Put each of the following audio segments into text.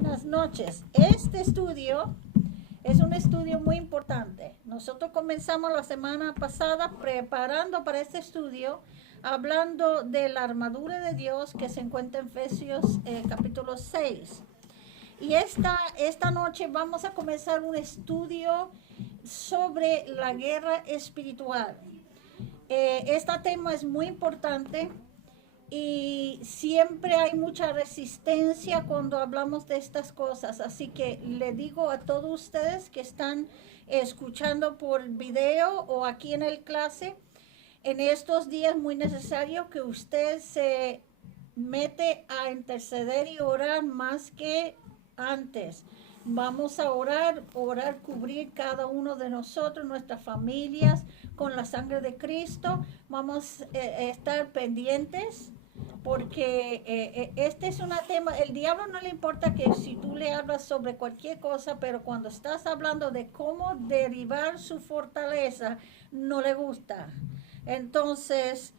Buenas noches. Este estudio es un estudio muy importante. Nosotros comenzamos la semana pasada preparando para este estudio, hablando de la armadura de Dios que se encuentra en Efesios capítulo 6. Y esta noche vamos a comenzar un estudio sobre la guerra espiritual. Este tema es muy importante y siempre hay mucha resistencia cuando hablamos de estas cosas. Así que le digo a todos ustedes que están escuchando por video o aquí en el clase, en estos días muy necesario que usted se mete a interceder y orar más que antes. Vamos a orar, cubrir cada uno de nosotros, nuestras familias, con la sangre de Cristo. Vamos a estar pendientes porque este es un tema, el diablo no le importa que si tú le hablas sobre cualquier cosa, pero cuando estás hablando de cómo derribar su fortaleza, no le gusta. Entonces,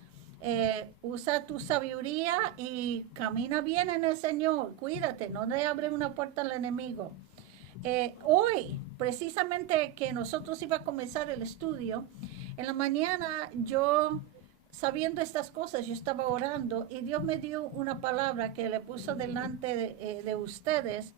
usa tu sabiduría y camina bien en el Señor. Cuídate, no le abres una puerta al enemigo. Hoy, precisamente que nosotros iba a comenzar el estudio, en la mañana yo, sabiendo estas cosas, yo estaba orando y Dios me dio una palabra que le puso delante de ustedes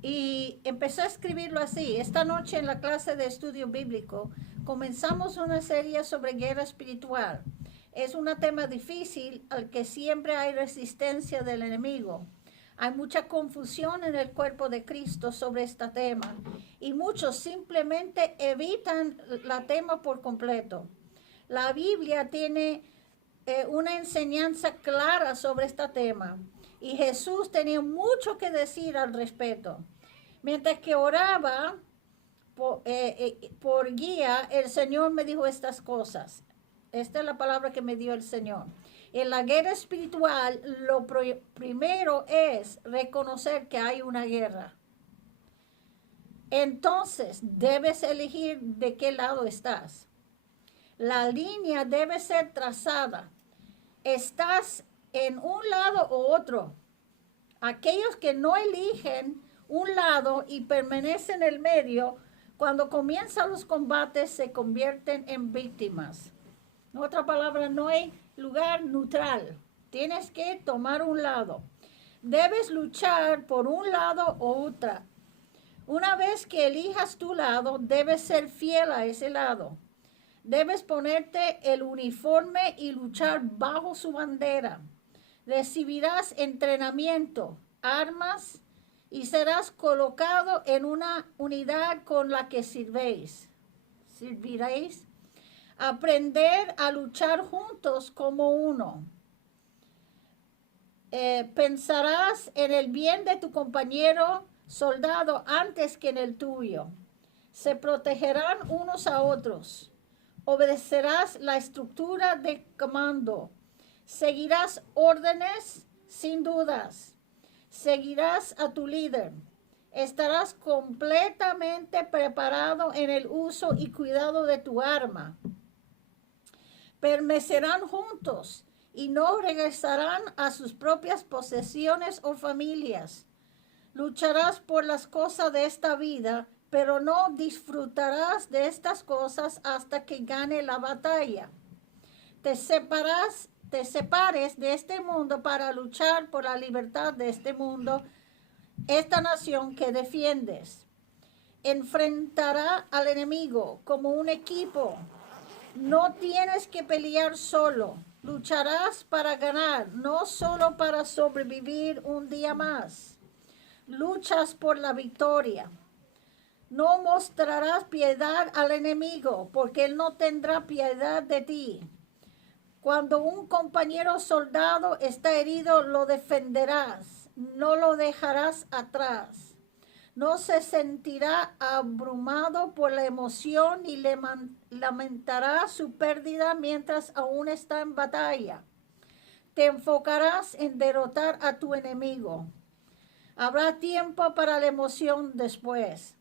y empecé a escribirlo así. Esta noche en la clase de estudio bíblico comenzamos una serie sobre guerra espiritual. Es un tema difícil al que siempre hay resistencia del enemigo. Hay mucha confusión en el cuerpo de Cristo sobre este tema y muchos simplemente evitan la tema por completo. La Biblia tiene una enseñanza clara sobre este tema y Jesús tenía mucho que decir al respecto. Mientras que oraba por guía, el Señor me dijo estas cosas. Esta es la palabra que me dio el Señor. En la guerra espiritual, lo primero es reconocer que hay una guerra. Entonces, debes elegir de qué lado estás. La línea debe ser trazada. ¿Estás en un lado o otro? Aquellos que no eligen un lado y permanecen en el medio, cuando comienzan los combates se convierten en víctimas. En otra palabra, no hay lugar neutral. Tienes que tomar un lado. Debes luchar por un lado o otra. Una vez que elijas tu lado, debes ser fiel a ese lado. Debes ponerte el uniforme y luchar bajo su bandera. Recibirás entrenamiento, armas y serás colocado en una unidad con la que serviréis. Aprender a luchar juntos como uno. Pensarás en el bien de tu compañero soldado antes que en el tuyo. Se protegerán unos a otros. Obedecerás la estructura de comando. Seguirás órdenes sin dudas. Seguirás a tu líder. Estarás completamente preparado en el uso y cuidado de tu arma. Permanecerán juntos y no regresarán a sus propias posesiones o familias. Lucharás por las cosas de esta vida, pero no disfrutarás de estas cosas hasta que gane la batalla. Te separes de este mundo para luchar por la libertad de este mundo, esta nación que defiendes. Enfrentará al enemigo como un equipo. No tienes que pelear solo. Lucharás para ganar, no solo para sobrevivir un día más. Luchas por la victoria. No mostrarás piedad al enemigo, porque él no tendrá piedad de ti. Cuando un compañero soldado está herido, lo defenderás, no lo dejarás atrás. No se sentirá abrumado por la emoción y lamentará su pérdida mientras aún está en batalla. Te enfocarás en derrotar a tu enemigo. Habrá tiempo para la emoción después.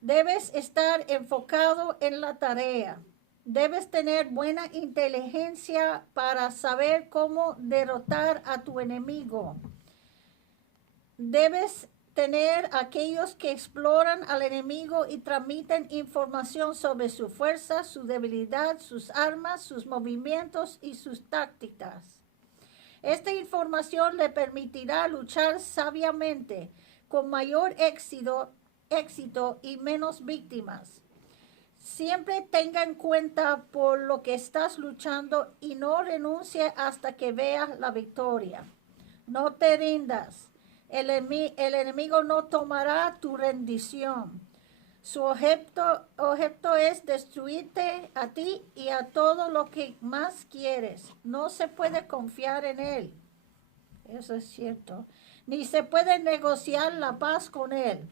Debes estar enfocado en la tarea. Debes tener buena inteligencia para saber cómo derrotar a tu enemigo. Debes tener aquellos que exploran al enemigo y transmiten información sobre su fuerza, su debilidad, sus armas, sus movimientos y sus tácticas. Esta información le permitirá luchar sabiamente, con mayor éxito y menos víctimas. Siempre tenga en cuenta por lo que estás luchando y no renuncie hasta que veas la victoria. No te rindas. El enemigo no tomará tu rendición. Su objeto es destruirte a ti y a todo lo que más quieres. No se puede confiar en él. Eso es cierto. Ni se puede negociar la paz con él.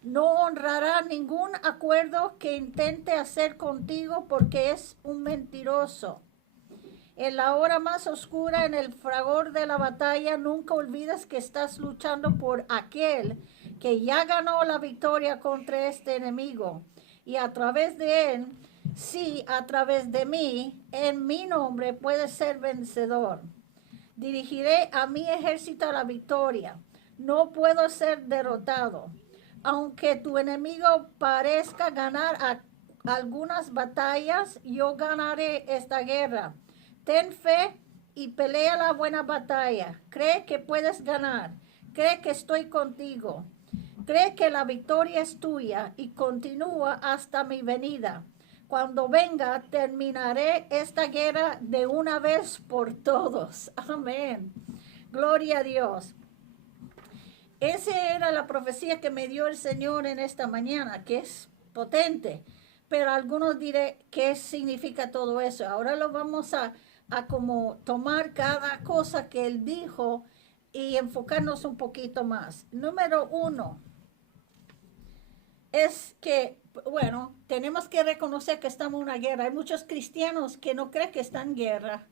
No honrará ningún acuerdo que intente hacer contigo porque es un mentiroso. En la hora más oscura, en el fragor de la batalla, nunca olvides que estás luchando por aquel que ya ganó la victoria contra este enemigo. Y a través de él, sí, a través de mí, en mi nombre puedes ser vencedor. Dirigiré a mi ejército a la victoria. No puedo ser derrotado. Aunque tu enemigo parezca ganar algunas batallas, yo ganaré esta guerra. Ten fe y pelea la buena batalla. Cree que puedes ganar. Cree que estoy contigo. Cree que la victoria es tuya y continúa hasta mi venida. Cuando venga, terminaré esta guerra de una vez por todos. Amén. Gloria a Dios. Esa era la profecía que me dio el Señor en esta mañana, que es potente. Pero algunos diré, ¿qué significa todo eso? Ahora lo vamos a como tomar cada cosa que Él dijo y enfocarnos un poquito más. Número 1 es que, bueno, tenemos que reconocer que estamos en una guerra. Hay muchos cristianos que no creen que están en guerra.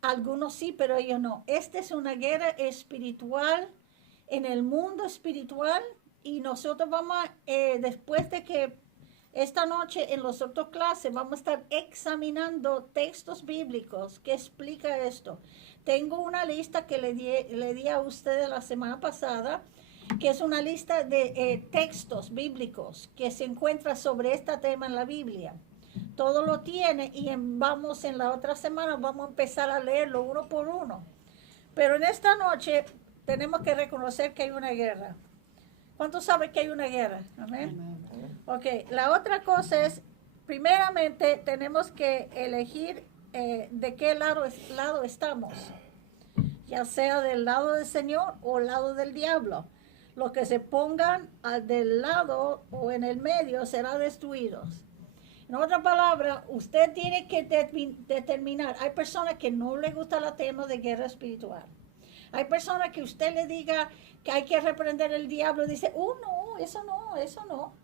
Algunos sí, pero ellos no. Esta es una guerra espiritual en el mundo espiritual y nosotros vamos después de que esta noche en las otras clases vamos a estar examinando textos bíblicos que explica esto. Tengo una lista que le di a ustedes la semana pasada, que es una lista de textos bíblicos que se encuentra sobre este tema en la Biblia. Todo lo tiene y vamos en la otra semana, vamos a empezar a leerlo uno por uno. Pero en esta noche tenemos que reconocer que hay una guerra. ¿Cuántos saben que hay una guerra? Amén. Ok, la otra cosa es, primeramente tenemos que elegir de qué lado estamos, ya sea del lado del Señor o del lado del diablo. Los que se pongan del lado o en el medio serán destruidos. En otra palabra, usted tiene que determinar. Hay personas que no les gusta el tema de guerra espiritual. Hay personas que usted le diga que hay que reprender el diablo y dice, no, eso no.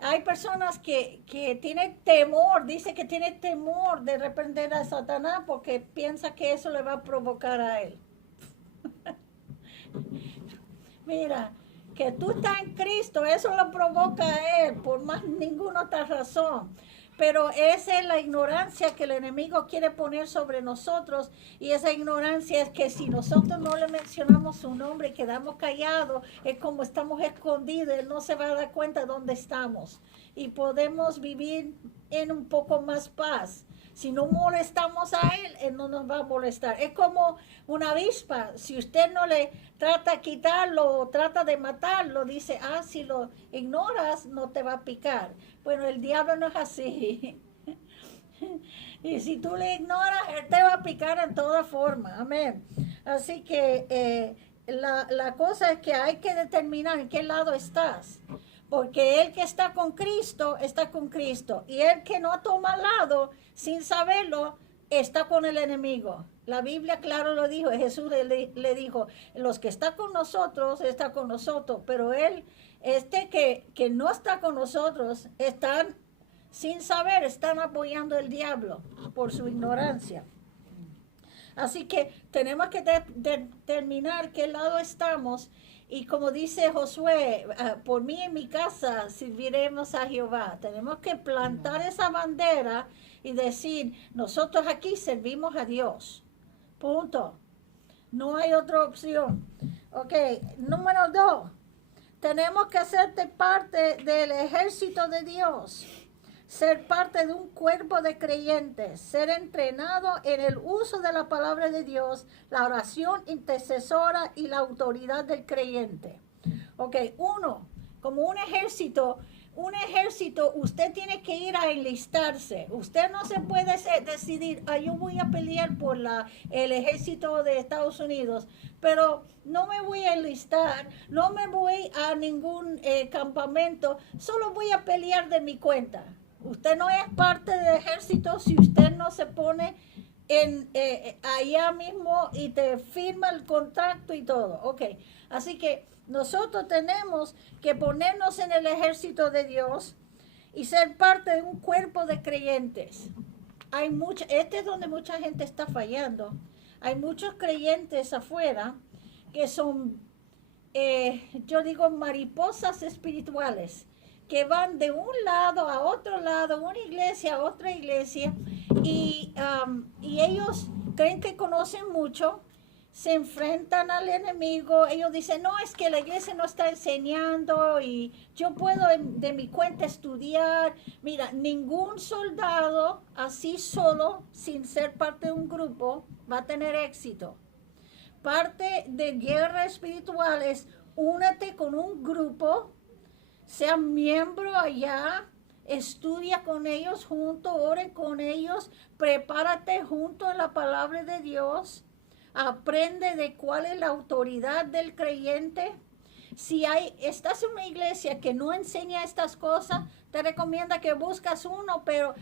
Hay personas que tienen temor, dice que tiene temor de reprender a Satanás porque piensa que eso le va a provocar a él. Mira, que tú estás en Cristo, eso lo provoca a él por más ninguna otra razón. Pero esa es la ignorancia que el enemigo quiere poner sobre nosotros, y esa ignorancia es que si nosotros no le mencionamos su nombre y quedamos callados, es como estamos escondidos, él no se va a dar cuenta de dónde estamos y podemos vivir en un poco más paz. Si no molestamos a él, él no nos va a molestar. Es como una avispa. Si usted no le trata de quitarlo o trata de matarlo, dice, si lo ignoras, no te va a picar. Bueno, el diablo no es así. Y si tú le ignoras, él te va a picar en toda forma. Amén. Así que la cosa es que hay que determinar en qué lado estás. Porque el que está con Cristo, está con Cristo. Y el que no toma lado, sin saberlo, está con el enemigo. La Biblia, claro, lo dijo. Jesús le dijo, los que están con nosotros, está con nosotros. Pero él, que no está con nosotros, están, sin saber, están apoyando al diablo por su ignorancia. Así que tenemos que determinar qué lado estamos. Y como dice Josué, por mí en mi casa serviremos a Jehová. Tenemos que plantar esa bandera y decir, nosotros aquí servimos a Dios. Punto. No hay otra opción. Ok, número 2. tenemos que hacerte parte del ejército de Dios, ser parte de un cuerpo de creyentes, ser entrenado en el uso de la palabra de Dios, la oración intercesora y la autoridad del creyente. Ok, uno, como un ejército, usted tiene que ir a enlistarse. Usted no se puede decidir, yo voy a pelear por el ejército de Estados Unidos, pero no me voy a enlistar, no me voy a ningún campamento, solo voy a pelear de mi cuenta. Usted no es parte del ejército si usted no se pone allá mismo y te firma el contrato y todo. Ok, así que nosotros tenemos que ponernos en el ejército de Dios y ser parte de un cuerpo de creyentes. Este es donde mucha gente está fallando. Hay muchos creyentes afuera que son, yo digo, mariposas espirituales, que van de un lado a otro lado, una iglesia a otra iglesia, y ellos creen que conocen mucho, se enfrentan al enemigo, ellos dicen, no, es que la iglesia no está enseñando y yo puedo de mi cuenta estudiar. Mira, ningún soldado así solo, sin ser parte de un grupo, va a tener éxito. Parte de guerra espiritual es únete con un grupo, sea miembro allá, estudia con ellos junto, ore con ellos, prepárate junto a la palabra de Dios, aprende de cuál es la autoridad del creyente. Si estás en una iglesia que no enseña estas cosas, te recomienda que buscas uno, pero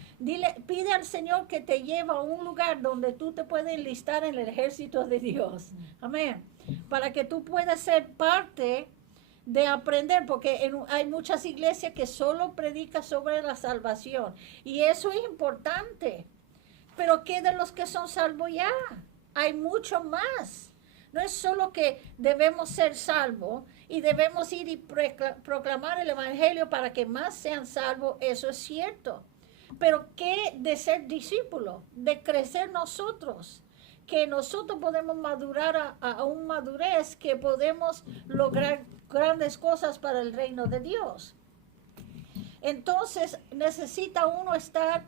pide al Señor que te lleve a un lugar donde tú te puedes enlistar en el ejército de Dios. Amén. Para que tú puedas ser parte de aprender, porque hay muchas iglesias que solo predican sobre la salvación, y eso es importante, pero ¿qué de los que son salvos ya? Hay mucho más. No es solo que debemos ser salvos y debemos ir y proclamar el evangelio para que más sean salvos, eso es cierto, pero ¿qué de ser discípulos, de crecer nosotros? Que nosotros podemos madurar a un madurez, que podemos lograr grandes cosas para el reino de Dios. Entonces necesita uno estar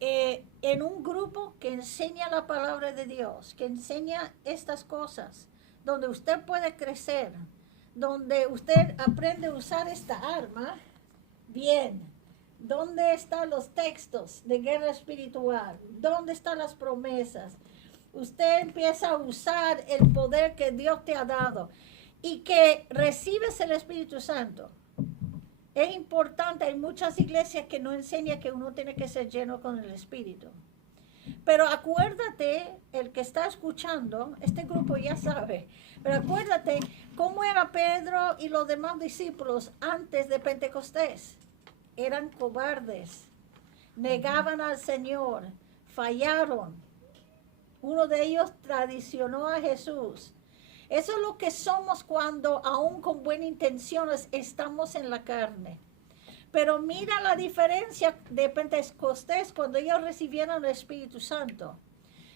en un grupo que enseña la palabra de Dios, que enseña estas cosas, donde usted puede crecer, donde usted aprende a usar esta arma bien. ¿Dónde están los textos de guerra espiritual? ¿Dónde están las promesas? Usted empieza a usar el poder que Dios te ha dado y que recibes el Espíritu Santo. Es importante, hay muchas iglesias que no enseñan que uno tiene que ser lleno con el Espíritu. Pero acuérdate, el que está escuchando, este grupo ya sabe, pero acuérdate cómo era Pedro y los demás discípulos antes de Pentecostés. Eran cobardes, negaban al Señor, fallaron. Uno de ellos traicionó a Jesús. Eso es lo que somos cuando, aún con buenas intenciones, estamos en la carne. Pero mira la diferencia de Pentecostés cuando ellos recibieron el Espíritu Santo.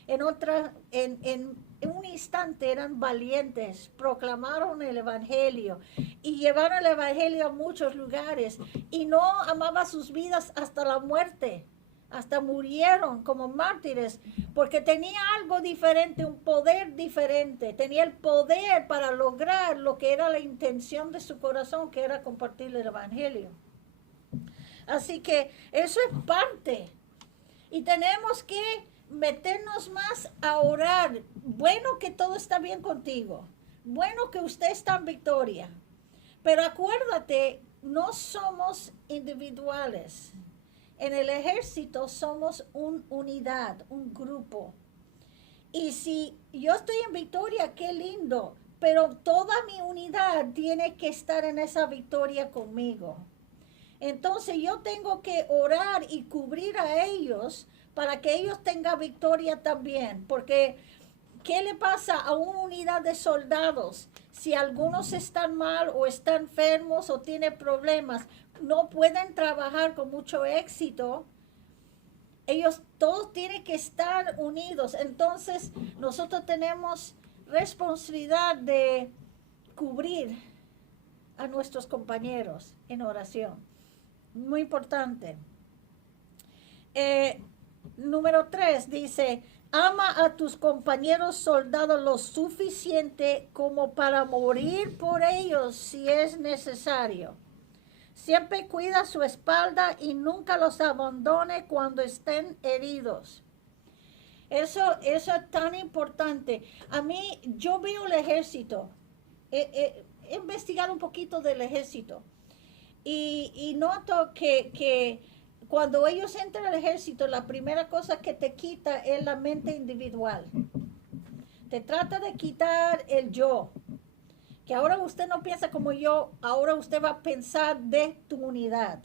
En un instante eran valientes, proclamaron el Evangelio y llevaron el Evangelio a muchos lugares. Y no amaban sus vidas hasta la muerte. Hasta murieron como mártires, porque tenía algo diferente, un poder diferente. Tenía el poder para lograr lo que era la intención de su corazón, que era compartir el Evangelio. Así que eso es parte. Y tenemos que meternos más a orar. Bueno que todo está bien contigo. Bueno que usted está en victoria. Pero acuérdate, no somos individuales. En el ejército somos una unidad, un grupo. Y si yo estoy en victoria, qué lindo. Pero toda mi unidad tiene que estar en esa victoria conmigo. Entonces yo tengo que orar y cubrir a ellos para que ellos tengan victoria también. Porque ¿qué le pasa a una unidad de soldados? Si algunos están mal o están enfermos o tienen problemas, no pueden trabajar con mucho éxito. Ellos todos tienen que estar unidos. Entonces nosotros tenemos responsabilidad de cubrir a nuestros compañeros en oración. Muy importante. Número 3 dice, ama a tus compañeros soldados lo suficiente como para morir por ellos si es necesario. Siempre cuida su espalda y nunca los abandone cuando estén heridos. Eso es tan importante. A mí, yo veo el ejército. He investigado un poquito del ejército. Y noto que cuando ellos entran al ejército, la primera cosa que te quita es la mente individual. Te trata de quitar el yo. Que ahora usted no piensa como yo, ahora usted va a pensar de tu unidad.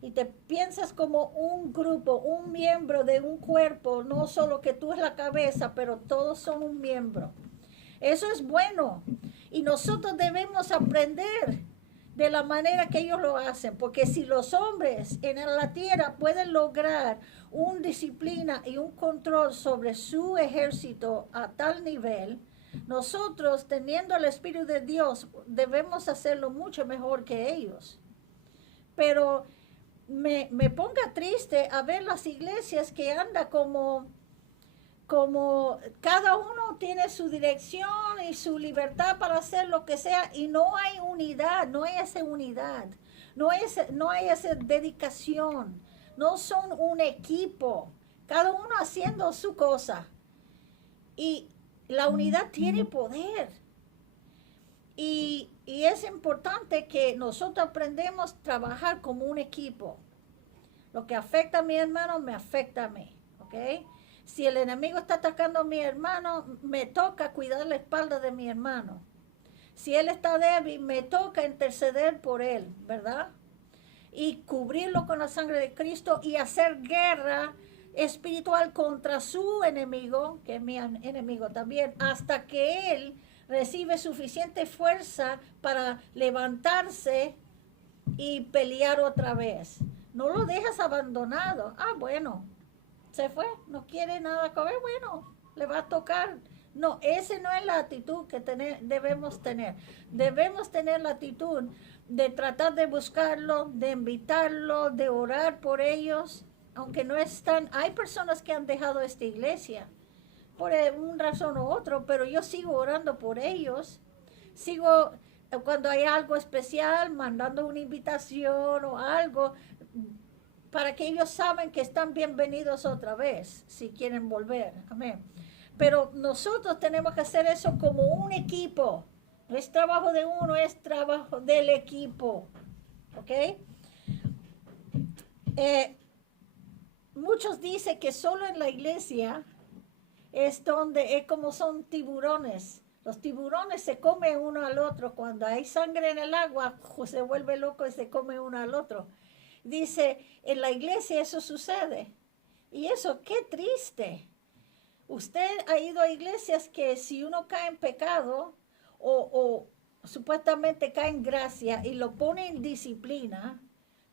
Y te piensas como un grupo, un miembro de un cuerpo, no solo que tú es la cabeza, pero todos son un miembro. Eso es bueno. Y nosotros debemos aprender de la manera que ellos lo hacen, porque si los hombres en la tierra pueden lograr una disciplina y un control sobre su ejército a tal nivel, nosotros, teniendo el Espíritu de Dios, debemos hacerlo mucho mejor que ellos. Pero me ponga triste a ver las iglesias que andan como cada uno tiene su dirección y su libertad para hacer lo que sea y no hay unidad, no hay esa unidad, no hay esa dedicación, no son un equipo, cada uno haciendo su cosa. Y la unidad tiene poder. Y es importante que nosotros aprendamos a trabajar como un equipo. Lo que afecta a mi hermano, me afecta a mí, ¿ok? Si el enemigo está atacando a mi hermano, me toca cuidar la espalda de mi hermano. Si él está débil, me toca interceder por él, ¿verdad? Y cubrirlo con la sangre de Cristo y hacer guerra espiritual contra su enemigo, que es mi enemigo también, hasta que él recibe suficiente fuerza para levantarse y pelear otra vez. No lo dejas abandonado. Ah, bueno, se fue, no quiere nada comer, bueno, le va a tocar. No, esa no es la actitud que debemos tener. Debemos tener la actitud de tratar de buscarlo, de invitarlo, de orar por ellos, aunque no están. Hay personas que han dejado esta iglesia por una razón u otra, pero yo sigo orando por ellos. Sigo, cuando hay algo especial, mandando una invitación o algo, para que ellos saben que están bienvenidos otra vez, si quieren volver. Amén. Pero nosotros tenemos que hacer eso como un equipo. No es trabajo de uno, es trabajo del equipo. ¿Ok? Muchos dicen que solo en la iglesia es donde es como son tiburones. Los tiburones se comen uno al otro. Cuando hay sangre en el agua, se vuelve loco y se come uno al otro. Dice, en la iglesia eso sucede. Y eso, qué triste. Usted ha ido a iglesias que si uno cae en pecado o supuestamente cae en gracia y lo pone en disciplina,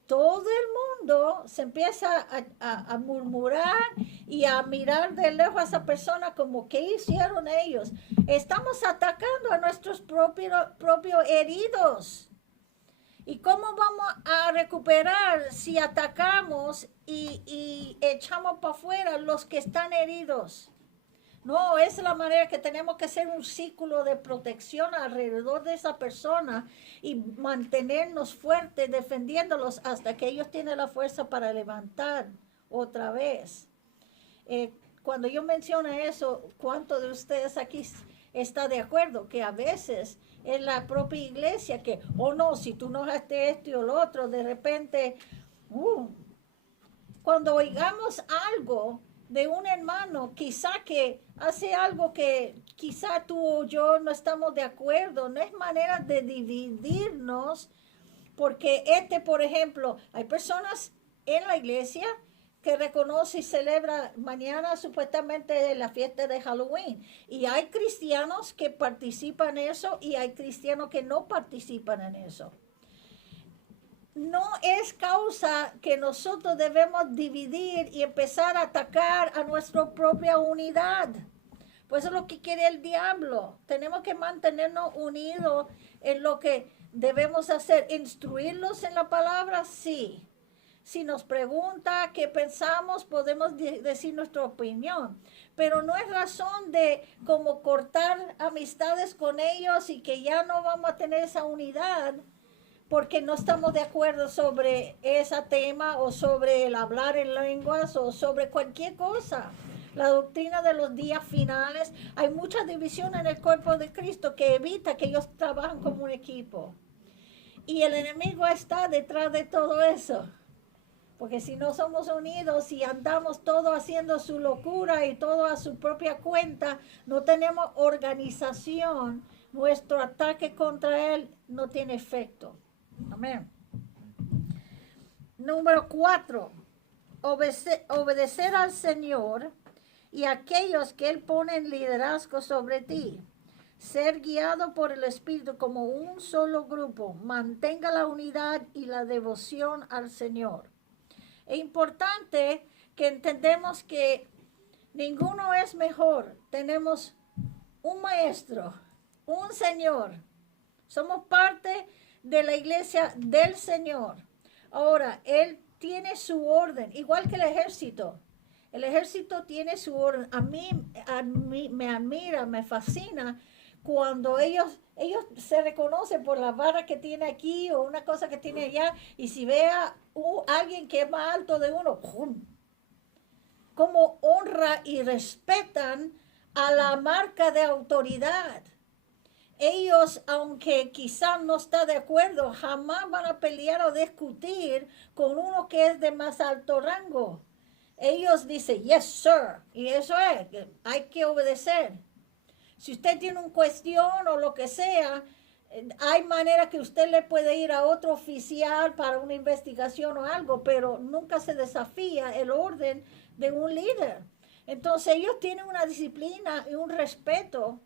todo el mundo se empieza a murmurar y a mirar de lejos a esa persona como, ¿qué hicieron ellos? Estamos atacando a nuestros propios heridos. ¿Y cómo vamos a recuperar si atacamos y echamos para afuera los que están heridos? No, esa es la manera que tenemos que hacer un círculo de protección alrededor de esa persona y mantenernos fuertes, defendiéndolos hasta que ellos tienen la fuerza para levantar otra vez. Cuando yo menciono eso, ¿cuántos de ustedes aquí está de acuerdo que a veces es la propia iglesia que, oh no, si tú no haces esto y lo otro, de repente, cuando oigamos algo de un hermano, quizá que hace algo que quizá tú o yo no estamos de acuerdo, no es manera de dividirnos, porque por ejemplo, hay personas en la iglesia que reconoce y celebra mañana supuestamente la fiesta de Halloween. Y hay cristianos que participan en eso y hay cristianos que no participan en eso. No es causa que nosotros debemos dividir y empezar a atacar a nuestra propia unidad. Pues eso es lo que quiere el diablo. Tenemos que mantenernos unidos en lo que debemos hacer? ¿Instruirlos en la palabra? Sí. Si nos pregunta qué pensamos, podemos decir nuestra opinión. Pero no es razón de como cortar amistades con ellos y que ya no vamos a tener esa unidad porque no estamos de acuerdo sobre ese tema o sobre el hablar en lenguas o sobre cualquier cosa. La doctrina de los días finales, hay mucha división en el cuerpo de Cristo que evita que ellos trabajen como un equipo. Y el enemigo está detrás de todo eso. Porque si no somos unidos y andamos todos haciendo su locura y todo a su propia cuenta, no tenemos organización, nuestro ataque contra él no tiene efecto. Amén. Número 4, obedecer al Señor y a aquellos que Él pone en liderazgo sobre ti. Ser guiado por el Espíritu como un solo grupo. Mantenga la unidad y la devoción al Señor. Es importante que entendamos que ninguno es mejor. Tenemos un maestro, un Señor. Somos parte de la iglesia del Señor. Ahora, Él tiene su orden, igual que el ejército. El ejército tiene su orden. A mí me admira, me fascina cuando ellos se reconocen por la vara que tiene aquí o una cosa que tiene allá, y si ve a alguien que es más alto de uno, ¡pum!, como honra y respetan a la marca de autoridad. Ellos, aunque quizás no está de acuerdo, jamás van a pelear o discutir con uno que es de más alto rango. Ellos dicen, yes, sir, y eso es, hay que obedecer. Si usted tiene una cuestión o lo que sea, hay manera que usted le puede ir a otro oficial para una investigación o algo, pero nunca se desafía el orden de un líder. Entonces ellos tienen una disciplina y un respeto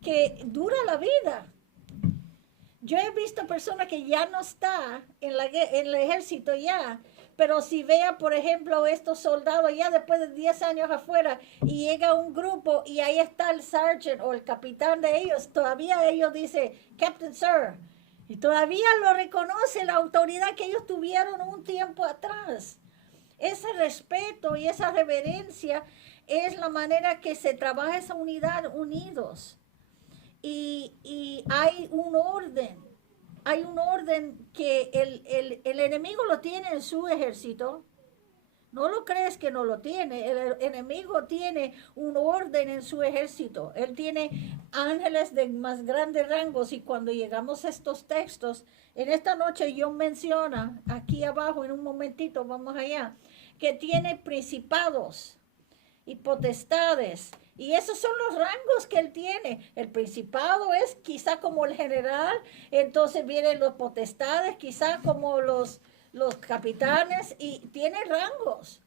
que dura la vida. Yo he visto personas que ya no están en el ejército ya, pero si vea, por ejemplo, estos soldados ya después de 10 años afuera y llega un grupo y ahí está el sergeant o el capitán de ellos, todavía ellos dicen, Captain Sir, y todavía lo reconoce la autoridad que ellos tuvieron un tiempo atrás. Ese respeto y esa reverencia es la manera que se trabaja esa unidad unidos. Y hay un orden. Hay un orden que el enemigo lo tiene en su ejército. No lo crees que no lo tiene. El enemigo tiene un orden en su ejército. Él tiene ángeles de más grandes rangos. Y cuando llegamos a estos textos, en esta noche yo menciona, aquí abajo en un momentito, vamos allá, que tiene principados y potestades. Y esos son los rangos que él tiene. El principado es quizá como el general, entonces vienen los potestades, quizá como los capitanes, y tiene rangos.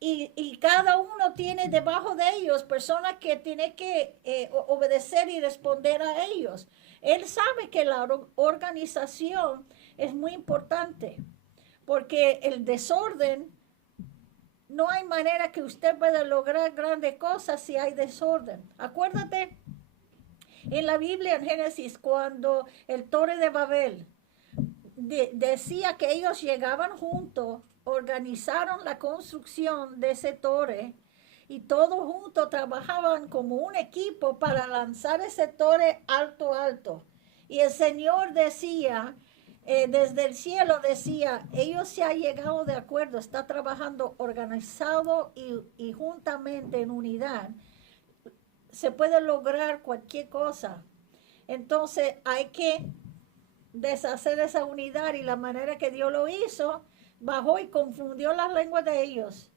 Y cada uno tiene debajo de ellos personas que tienen que obedecer y responder a ellos. Él sabe que la organización es muy importante, porque el desorden, no hay manera que usted pueda lograr grandes cosas si hay desorden. Acuérdate en la Biblia, en Génesis, cuando el Torre de Babel decía que ellos llegaban juntos, organizaron la construcción de ese torre y todos juntos trabajaban como un equipo para lanzar ese torre alto, alto. Y el Señor decía, desde el cielo decía, ellos se han llegado de acuerdo, está trabajando organizado y juntamente en unidad. Se puede lograr cualquier cosa. Entonces hay que deshacer esa unidad, y la manera que Dios lo hizo, bajó y confundió las lenguas de ellos.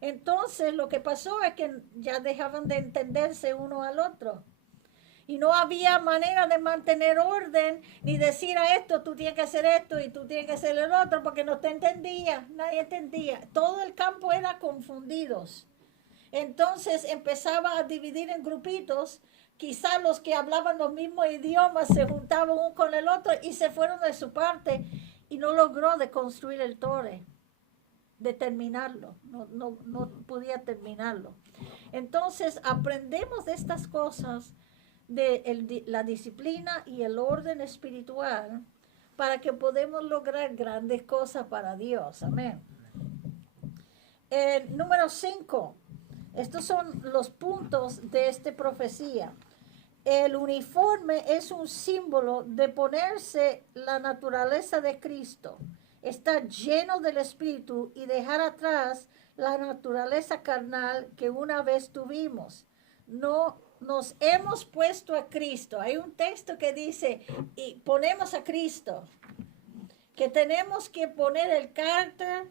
Entonces lo que pasó es que ya dejaban de entenderse uno al otro. Y no había manera de mantener orden, ni decir a esto, tú tienes que hacer esto y tú tienes que hacer el otro, porque no te entendía, nadie entendía. Todo el campo era confundidos. Entonces empezaba a dividir en grupitos. Quizá los que hablaban los mismos idiomas se juntaban uno con el otro y se fueron de su parte, y no logró de construir el torre, de terminarlo. No podía terminarlo. Entonces aprendemos de estas cosas de la disciplina y el orden espiritual para que podamos lograr grandes cosas para Dios. Amén. Número 5. Estos son los puntos de esta profecía. El uniforme es un símbolo de ponerse la naturaleza de Cristo, estar lleno del Espíritu y dejar atrás la naturaleza carnal que una vez tuvimos. No nos hemos puesto a Cristo. Hay un texto que dice, y ponemos a Cristo, que tenemos que poner el carácter,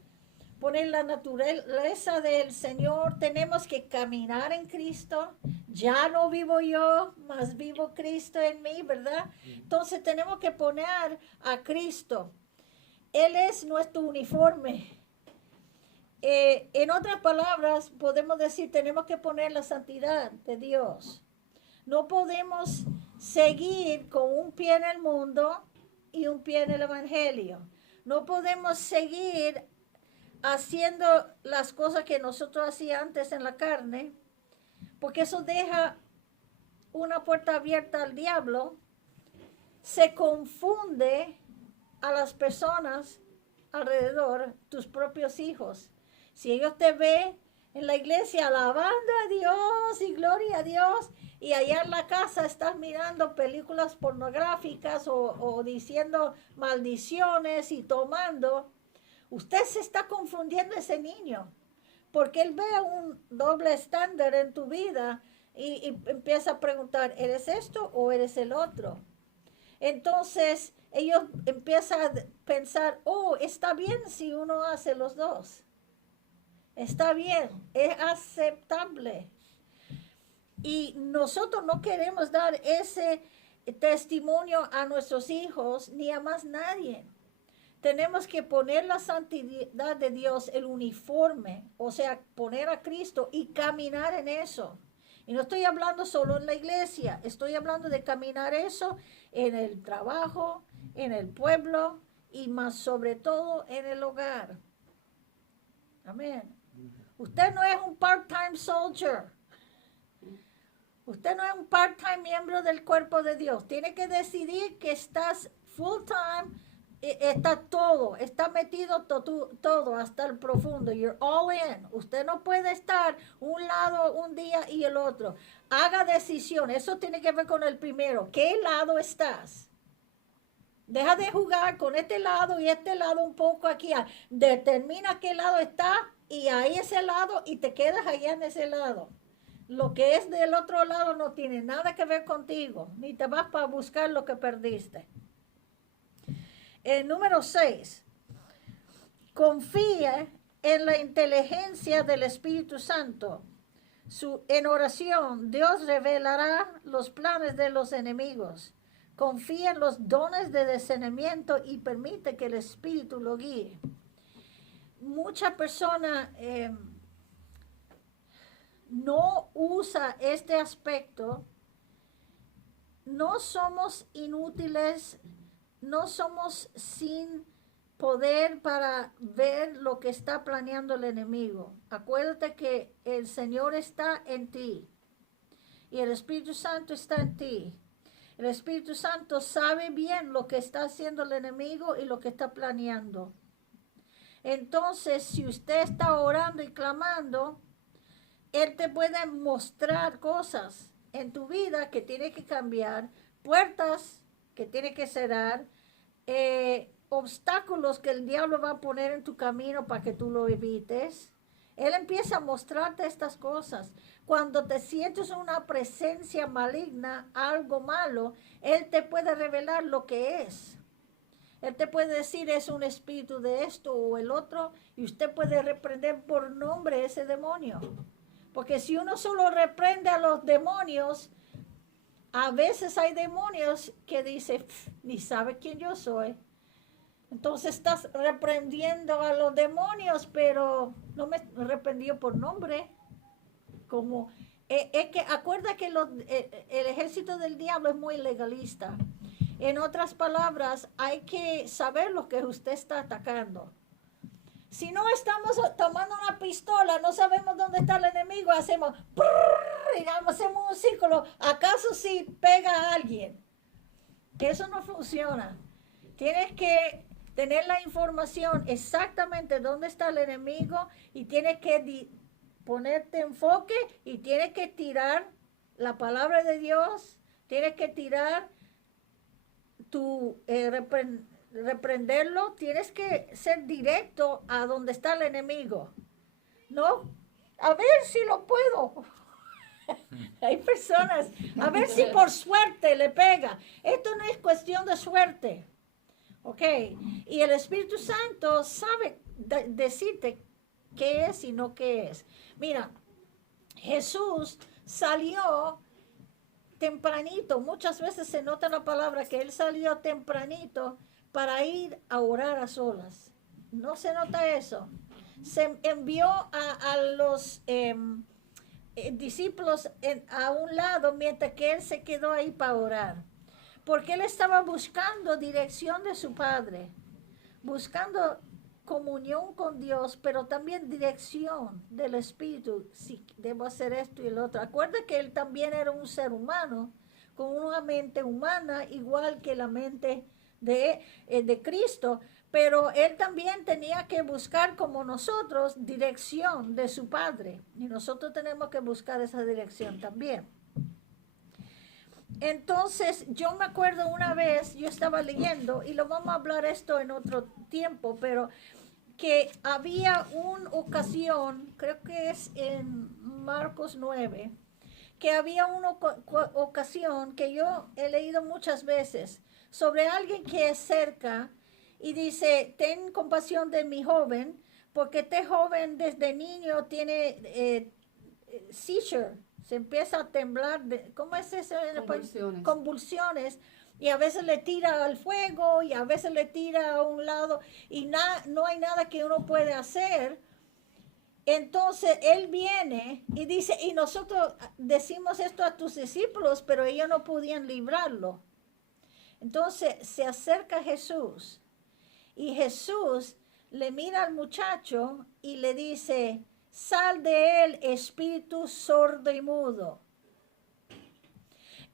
poner la naturaleza del Señor, tenemos que caminar en Cristo. Ya no vivo yo, mas vivo Cristo en mí, ¿verdad? Entonces tenemos que poner a Cristo. Él es nuestro uniforme. En otras palabras, podemos decir, tenemos que poner la santidad de Dios. No podemos seguir con un pie en el mundo y un pie en el Evangelio. No podemos seguir haciendo las cosas que nosotros hacíamos antes en la carne, porque eso deja una puerta abierta al diablo. Se confunde a las personas alrededor, tus propios hijos. Si ellos te ven en la iglesia alabando a Dios y gloria a Dios, y allá en la casa estás mirando películas pornográficas o diciendo maldiciones y tomando, usted se está confundiendo ese niño, porque él ve un doble estándar en tu vida y empieza a preguntar, ¿eres esto o eres el otro? Entonces ellos empiezan a pensar, oh, está bien si uno hace los dos. Está bien, es aceptable. Y nosotros no queremos dar ese testimonio a nuestros hijos ni a más nadie. Tenemos que poner la santidad de Dios, el uniforme, o sea, poner a Cristo y caminar en eso. Y no estoy hablando solo en la iglesia, estoy hablando de caminar eso en el trabajo, en el pueblo y más sobre todo en el hogar. Amén. Usted no es un part-time soldier. Usted no es un part-time miembro del cuerpo de Dios. Tiene que decidir que estás full-time. Está todo, está metido todo hasta el profundo. You're all in. Usted no puede estar un lado un día y el otro. Haga decisión. Eso tiene que ver con el primero. ¿Qué lado estás? Deja de jugar con este lado y este lado un poco aquí. Determina qué lado está y ahí ese lado y te quedas allá en ese lado. Lo que es del otro lado no tiene nada que ver contigo. Ni te vas para buscar lo que perdiste. Número 6. Confía en la inteligencia del Espíritu Santo. En oración, Dios revelará los planes de los enemigos. Confía en los dones de discernimiento y permite que el Espíritu lo guíe. Muchas personas no usan este aspecto. No somos inútiles. No somos sin poder para ver lo que está planeando el enemigo. Acuérdate que el Señor está en ti y el Espíritu Santo está en ti. El Espíritu Santo sabe bien lo que está haciendo el enemigo y lo que está planeando. Entonces, si usted está orando y clamando, Él te puede mostrar cosas en tu vida que tiene que cambiar, puertas que tiene que cerrar, obstáculos que el diablo va a poner en tu camino para que tú lo evites. Él empieza a mostrarte estas cosas. Cuando te sientes una presencia maligna, algo malo, Él te puede revelar lo que es. Él te puede decir es un espíritu de esto o el otro y usted puede reprender por nombre ese demonio. Porque si uno solo reprende a los demonios, a veces hay demonios que dicen, ni sabe quién yo soy. Entonces estás reprendiendo a los demonios, pero no me reprendió por nombre. Como, es que acuerda que el ejército del diablo es muy legalista. En otras palabras, hay que saber lo que usted está atacando. Si no estamos tomando una pistola, no sabemos dónde está el enemigo, hacemos y hacemos un círculo. ¿Acaso si pega a alguien? Eso no funciona. Tienes que tener la información exactamente dónde está el enemigo y tienes que ponerte enfoque y tienes que tirar la palabra de Dios, tienes que tirar reprenderlo, tienes que ser directo a donde está el enemigo. No, a ver si lo puedo. Hay personas, a ver si por suerte le pega. Esto no es cuestión de suerte. Ok, y el Espíritu Santo sabe decirte qué es y no qué es. Mira, Jesús salió tempranito. Muchas veces se nota la palabra que él salió tempranito para ir a orar a solas. ¿No se nota eso? Se envió a los discípulos a un lado mientras que él se quedó ahí para orar. Porque él estaba buscando dirección de su Padre, buscando comunión con Dios, pero también dirección del Espíritu, si debo hacer esto y el otro. Acuerda que él también era un ser humano, con una mente humana, igual que la mente de Cristo, pero él también tenía que buscar, como nosotros, dirección de su Padre, y nosotros tenemos que buscar esa dirección también. Entonces, yo me acuerdo una vez, yo estaba leyendo, y lo vamos a hablar esto en otro tiempo, pero que había una ocasión, creo que es en Marcos 9, que había una ocasión que yo he leído muchas veces sobre alguien que es cerca y dice, ten compasión de mi joven, porque este joven desde niño tiene seizure, se empieza a temblar, ¿cómo es eso? Convulsiones. Convulsiones, y a veces le tira al fuego y a veces le tira a un lado y no hay nada que uno puede hacer. Entonces él viene y dice, y nosotros decimos esto a tus discípulos, pero ellos no podían librarlo. Entonces se acerca a Jesús y Jesús le mira al muchacho y le dice, sal de él, espíritu sordo y mudo.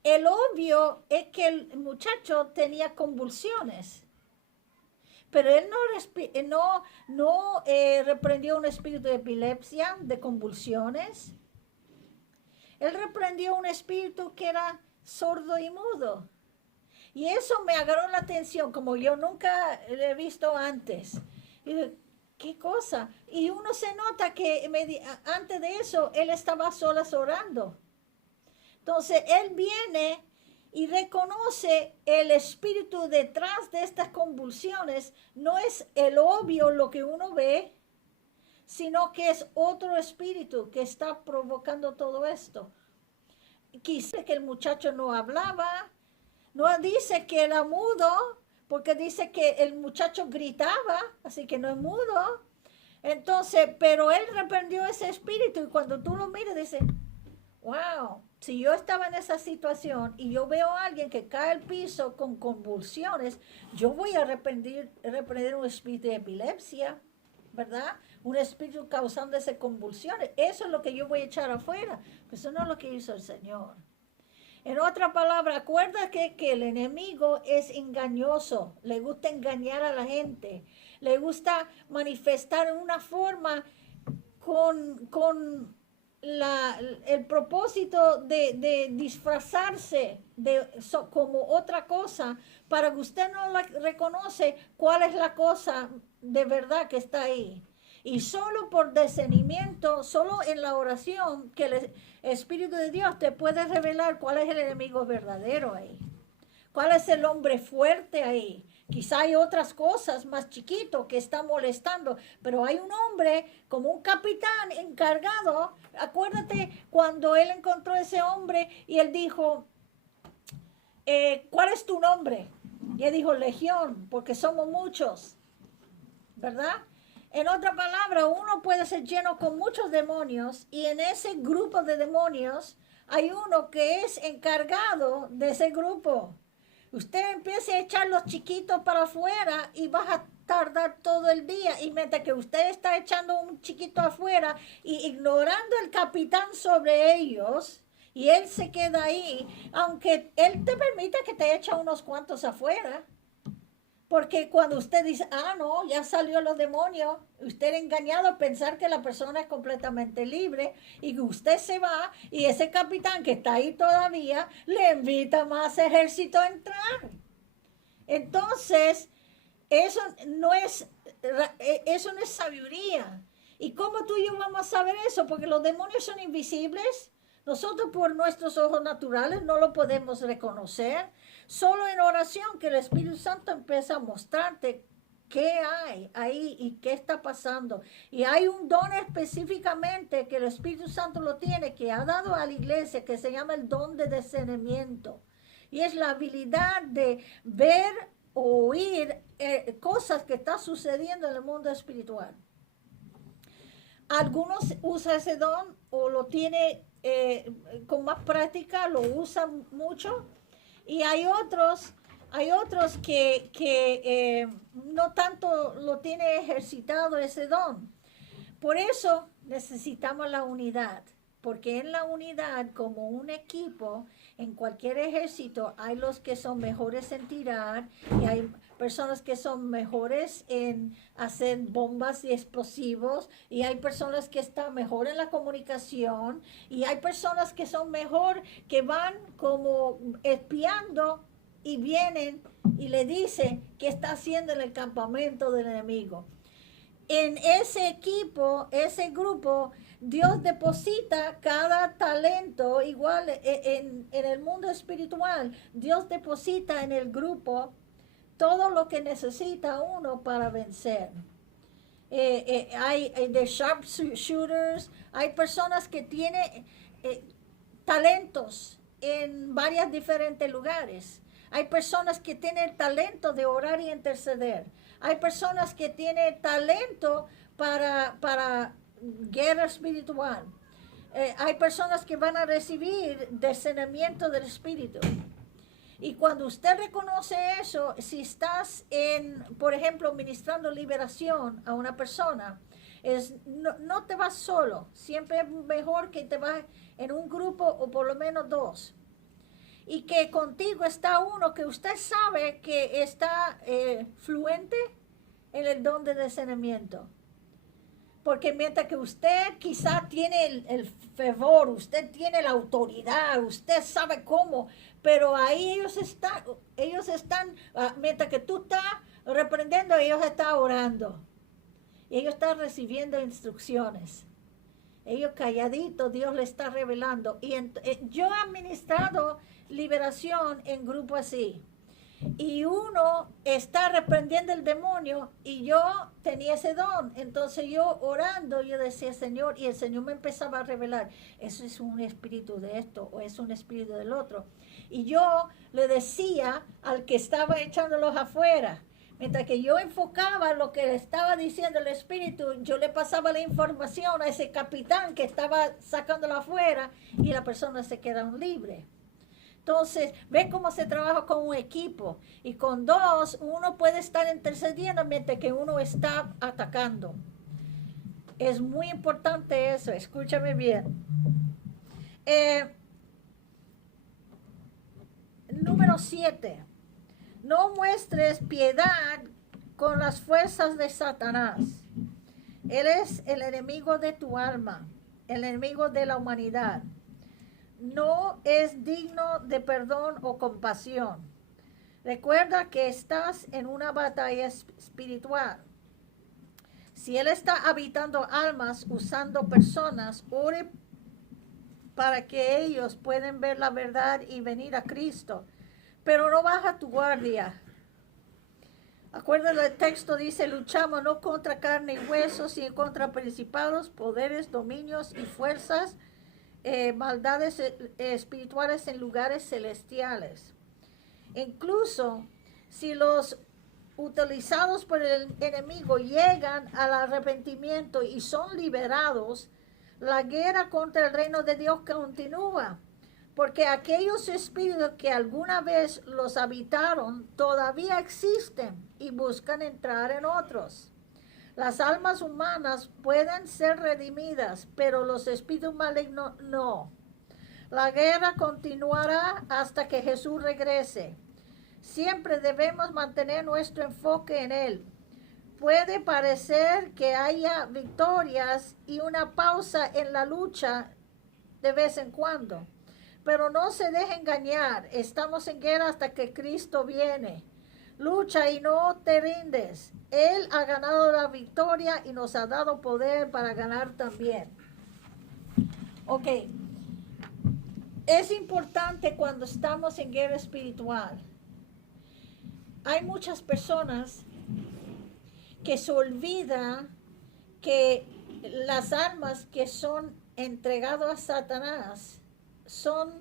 El obvio es que el muchacho tenía convulsiones, pero él no reprendió un espíritu de epilepsia, de convulsiones. Él reprendió un espíritu que era sordo y mudo. Y eso me agarró la atención, como yo nunca lo he visto antes. Y dije, ¿qué cosa? Y uno se nota que antes de eso, él estaba solas orando. Entonces, él viene y reconoce el espíritu detrás de estas convulsiones. No es el obvio lo que uno ve, sino que es otro espíritu que está provocando todo esto. Quizá que el muchacho no hablaba, no dice que era mudo, porque dice que el muchacho gritaba, así que no es mudo. Entonces, pero él reprendió ese espíritu y cuando tú lo miras, dice, wow, si yo estaba en esa situación y yo veo a alguien que cae al piso con convulsiones, yo voy a reprender un espíritu de epilepsia, ¿verdad? Un espíritu causando esas convulsiones. Eso es lo que yo voy a echar afuera. Pero eso no es lo que hizo el Señor. En otra palabra, acuérdate que el enemigo es engañoso, le gusta engañar a la gente, le gusta manifestar en una forma con el propósito de disfrazarse como otra cosa, para que usted no reconoce cuál es la cosa de verdad que está ahí. Y solo por discernimiento, solo en la oración, que el Espíritu de Dios te puede revelar cuál es el enemigo verdadero ahí. ¿Cuál es el hombre fuerte ahí? Quizá hay otras cosas más chiquitos que están molestando, pero hay un hombre como un capitán encargado. Acuérdate cuando él encontró a ese hombre y él dijo, ¿cuál es tu nombre? Y él dijo, Legión, porque somos muchos, ¿verdad? En otra palabra, uno puede ser lleno con muchos demonios y en ese grupo de demonios hay uno que es encargado de ese grupo. Usted empieza a echar los chiquitos para afuera y vas a tardar todo el día. Y mientras que usted está echando un chiquito afuera y ignorando el capitán sobre ellos, Y Él se queda ahí, aunque Él te permita que te eche unos cuantos afuera. Porque cuando usted dice, no, ya salió los demonios, usted engañado a pensar que la persona es completamente libre y que usted se va y ese capitán que está ahí todavía le invita más ejército a entrar. Entonces, eso no es sabiduría. ¿Y cómo tú y yo vamos a saber eso? Porque los demonios son invisibles. Nosotros por nuestros ojos naturales no lo podemos reconocer. Solo en oración que el Espíritu Santo empieza a mostrarte qué hay ahí y qué está pasando. Y hay un don específicamente que el Espíritu Santo lo tiene, que ha dado a la iglesia, que se llama el don de discernimiento. Y es la habilidad de ver o oír cosas que están sucediendo en el mundo espiritual. Algunos usan ese don o lo tiene con más práctica, lo usan mucho. Y hay otros que no tanto lo tiene ejercitado ese don. Por eso necesitamos la unidad, porque en la unidad, como un equipo, en cualquier ejército, hay los que son mejores en tirar y hay personas que son mejores en hacer bombas y explosivos y hay personas que están mejor en la comunicación y hay personas que son mejor, que van como espiando y vienen y le dicen qué está haciendo en el campamento del enemigo. En ese equipo, ese grupo, Dios deposita cada talento igual en el mundo espiritual. Dios deposita en el grupo todo lo que necesita uno para vencer. Hay de sharpshooters, hay personas que tienen talentos en varios diferentes lugares. Hay personas que tienen el talento de orar y interceder. Hay personas que tienen talento para guerra espiritual. Hay personas que van a recibir discernimiento del espíritu. Y cuando usted reconoce eso, si estás por ejemplo, ministrando liberación a una persona, no te vas solo. Siempre es mejor que te vas en un grupo o por lo menos dos. Y que contigo está uno que usted sabe que está fluente en el don de discernimiento. Porque mientras que usted quizá tiene el fervor, usted tiene la autoridad, usted sabe cómo, pero ahí ellos están, mientras que tú estás reprendiendo, ellos están orando. Y ellos están recibiendo instrucciones. Ellos calladitos, Dios les está revelando. Y yo he administrado liberación en grupo así. Y uno está reprendiendo el demonio y yo tenía ese don. Entonces yo orando, yo decía, Señor, y el Señor me empezaba a revelar, eso es un espíritu de esto o es un espíritu del otro. Y yo le decía al que estaba echándolos afuera, mientras que yo enfocaba lo que le estaba diciendo el espíritu, yo le pasaba la información a ese capitán que estaba sacándolo afuera y la persona se queda libre. Entonces, ven cómo se trabaja con un equipo. Y con dos, uno puede estar intercediendo mientras que uno está atacando. Es muy importante eso, escúchame bien. Número 7. No muestres piedad con las fuerzas de Satanás. Él es el enemigo de tu alma, el enemigo de la humanidad. No es digno de perdón o compasión. Recuerda que estás en una batalla espiritual. Si Él está habitando almas usando personas, ore para que ellos puedan ver la verdad y venir a Cristo. Pero no baja tu guardia. Acuérdate, el texto dice, luchamos no contra carne y huesos, sino contra principados, poderes, dominios y fuerzas, maldades espirituales en lugares celestiales. Incluso si los utilizados por el enemigo llegan al arrepentimiento y son liberados, la guerra contra el reino de Dios continúa, porque aquellos espíritus que alguna vez los habitaron todavía existen y buscan entrar en otros. Las almas humanas pueden ser redimidas, pero los espíritus malignos no. La guerra continuará hasta que Jesús regrese. Siempre debemos mantener nuestro enfoque en Él. Puede parecer que haya victorias y una pausa en la lucha de vez en cuando, pero no se deje engañar. Estamos en guerra hasta que Cristo viene. Lucha y no te rindes. Él ha ganado la victoria y nos ha dado poder para ganar también. Ok. Es importante cuando estamos en guerra espiritual. Hay muchas personas que se olvidan que las almas que son entregadas a Satanás son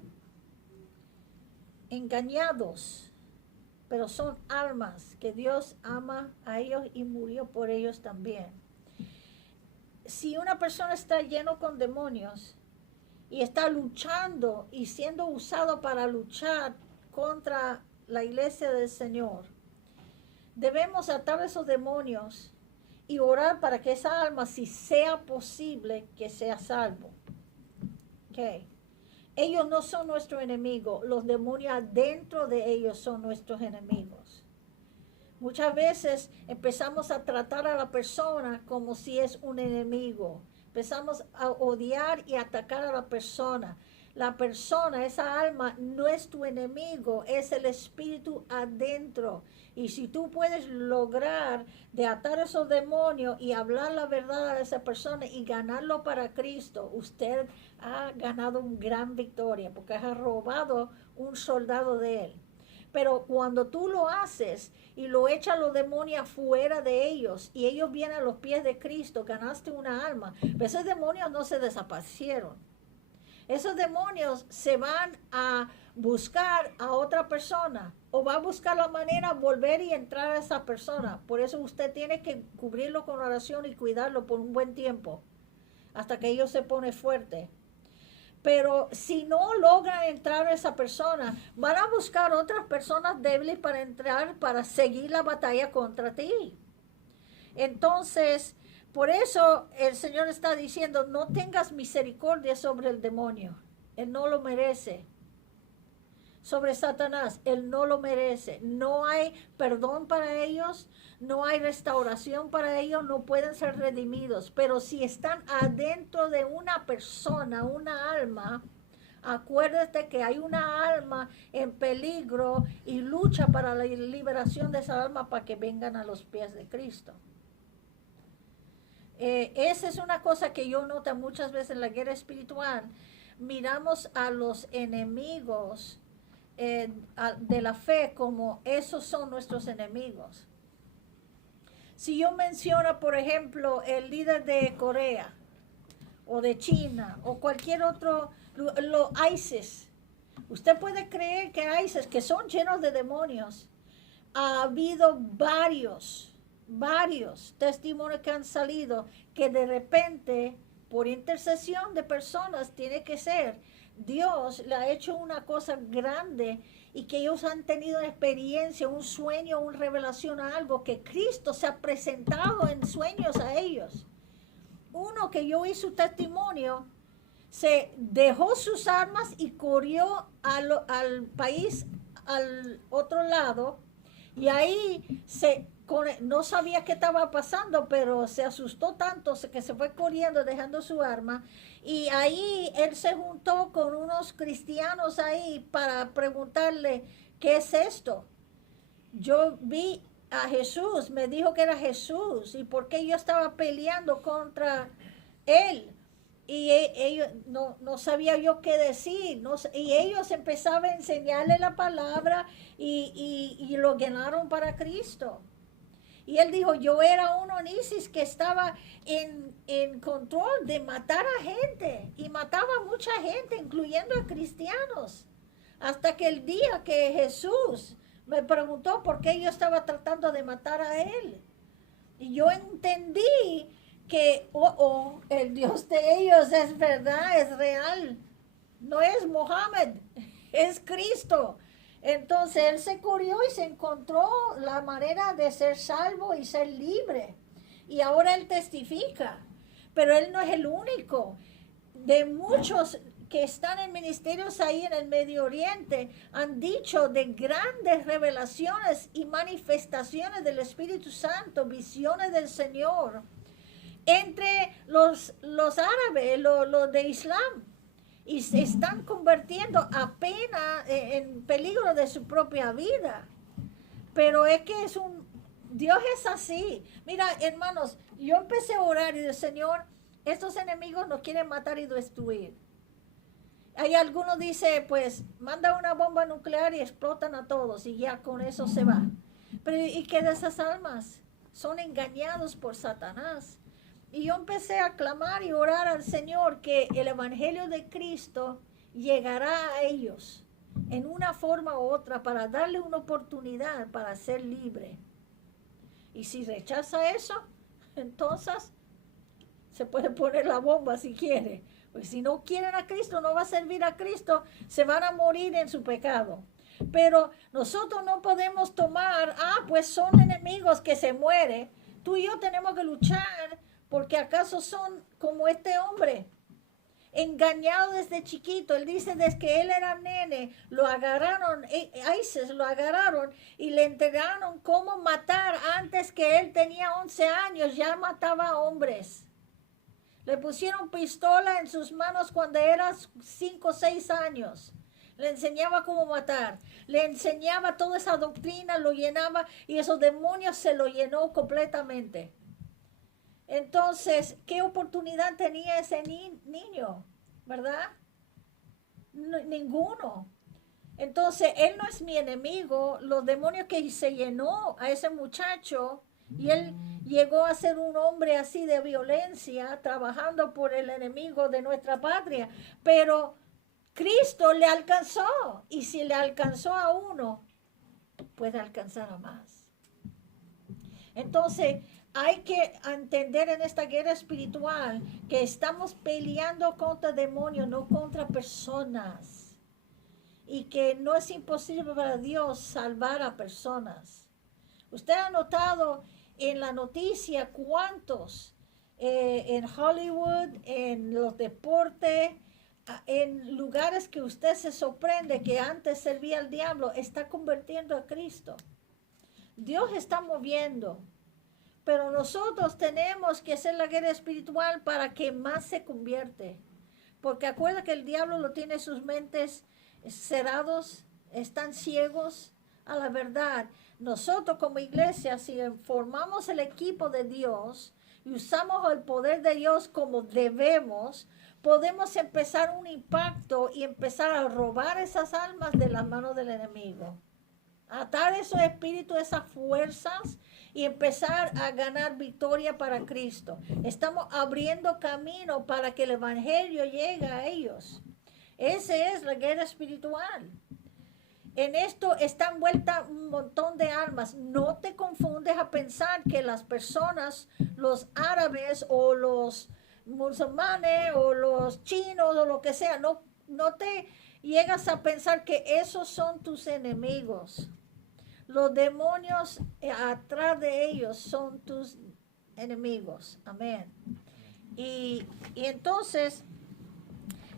engañados, pero son almas que Dios ama a ellos y murió por ellos también. Si una persona está lleno con demonios y está luchando y siendo usado para luchar contra la iglesia del Señor, debemos atar esos demonios y orar para que esa alma, si sea posible, que sea salvo. Okay. Ellos no son nuestro enemigo, los demonios adentro de ellos son nuestros enemigos. Muchas veces empezamos a tratar a la persona como si es un enemigo. Empezamos a odiar y atacar a la persona. La persona, esa alma, no es tu enemigo, es el espíritu adentro. Y si tú puedes lograr de atar esos demonios y hablar la verdad a esa persona y ganarlo para Cristo, usted ha ganado una gran victoria porque ha robado un soldado de Él. Pero cuando tú lo haces y lo echas los demonios afuera de ellos y ellos vienen a los pies de Cristo, ganaste una alma. Pero esos demonios no se desaparecieron. Esos demonios se van a buscar a otra persona o va a buscar la manera de volver y entrar a esa persona. Por eso usted tiene que cubrirlo con oración y cuidarlo por un buen tiempo hasta que ellos se pone fuerte. Pero si no logran entrar a esa persona, van a buscar otras personas débiles para entrar, para seguir la batalla contra ti. Entonces, por eso el Señor está diciendo, no tengas misericordia sobre el demonio. Él no lo merece. Sobre Satanás, él no lo merece. No hay perdón para ellos, no hay restauración para ellos, no pueden ser redimidos. Pero si están adentro de una persona, una alma, acuérdate que hay una alma en peligro y lucha para la liberación de esa alma para que vengan a los pies de Cristo. Esa es una cosa que yo noto muchas veces en la guerra espiritual. Miramos a los enemigos de la fe como esos son nuestros enemigos. Si yo menciono, por ejemplo, el líder de Corea o de China o cualquier otro, lo ISIS, usted puede creer que ISIS, que son llenos de demonios, ha habido varios testimonios que han salido que de repente, por intercesión de personas, tiene que ser Dios le ha hecho una cosa grande y que ellos han tenido una experiencia, un sueño, una revelación, algo que Cristo se ha presentado en sueños a ellos. Uno que yo hice su testimonio, se dejó sus armas y corrió al país, al otro lado, y ahí no sabía qué estaba pasando, pero se asustó tanto que se fue corriendo dejando su arma. Y ahí él se juntó con unos cristianos ahí para preguntarle, ¿qué es esto? Yo vi a Jesús, me dijo que era Jesús, y por qué yo estaba peleando contra él. Y ellos no sabía yo qué decir, y ellos empezaban a enseñarle la palabra y lo ganaron para Cristo. Y él dijo, yo era uno en ISIS que estaba en control de matar a gente. Y mataba a mucha gente, incluyendo a cristianos. Hasta que el día que Jesús me preguntó por qué yo estaba tratando de matar a él. Y yo entendí que, el Dios de ellos es verdad, es real. No es Mohammed, es Cristo. Entonces él se corrió y se encontró la manera de ser salvo y ser libre. Y ahora él testifica. Pero él no es el único. De muchos que están en ministerios ahí en el Medio Oriente han dicho de grandes revelaciones y manifestaciones del Espíritu Santo, visiones del Señor, entre los árabes, los de Islam, y se están convirtiendo apenas en peligro de su propia vida. Pero es que Dios es así. Mira, hermanos, yo empecé a orar y el Señor, estos enemigos nos quieren matar y destruir. Hay algunos dice, pues, manda una bomba nuclear y explotan a todos y ya con eso se va. Pero ¿y qué de esas almas? Son engañados por Satanás. Y yo empecé a clamar y orar al Señor que el Evangelio de Cristo llegará a ellos en una forma u otra para darle una oportunidad para ser libre. Y si rechaza eso, entonces se puede poner la bomba si quiere. Pues si no quieren a Cristo, no va a servir a Cristo, se van a morir en su pecado. Pero nosotros no podemos tomar, pues son enemigos que se mueren. Tú y yo tenemos que luchar porque acaso son como este hombre, engañado desde chiquito. Él dice desde que él era nene, lo agarraron, ISIS lo agarraron y le entregaron cómo matar antes que él tenía 11 años, ya mataba hombres. Le pusieron pistola en sus manos cuando era 5 o 6 años. Le enseñaba cómo matar. Le enseñaba toda esa doctrina, lo llenaba y esos demonios se lo llenó completamente. Entonces, ¿qué oportunidad tenía ese niño? ¿Verdad? Ninguno. Entonces, él no es mi enemigo. Los demonios que se llenó a ese muchacho y él llegó a ser un hombre así de violencia, trabajando por el enemigo de nuestra patria. Pero Cristo le alcanzó. Y si le alcanzó a uno, puede alcanzar a más. Entonces, hay que entender en esta guerra espiritual que estamos peleando contra demonios, no contra personas. Y que no es imposible para Dios salvar a personas. Usted ha notado en la noticia cuántos en Hollywood, en los deportes, en lugares que usted se sorprende que antes servía al diablo, está convirtiendo a Cristo. Dios está moviendo. Pero nosotros tenemos que hacer la guerra espiritual para que más se convierte. Porque acuerda que el diablo lo tiene sus mentes cerrados, están ciegos a la verdad. Nosotros como iglesia, si formamos el equipo de Dios y usamos el poder de Dios como debemos, podemos empezar un impacto y empezar a robar esas almas de las manos del enemigo. Atar esos espíritus, esas fuerzas y empezar a ganar victoria para Cristo. Estamos abriendo camino para que el evangelio llegue a ellos. Esa es la guerra espiritual. En esto está envuelta un montón de almas. No te confundes a pensar que las personas, los árabes o los musulmanes o los chinos o lo que sea, no te llegas a pensar que esos son tus enemigos. Los demonios atrás de ellos son tus enemigos. Amén. Y entonces,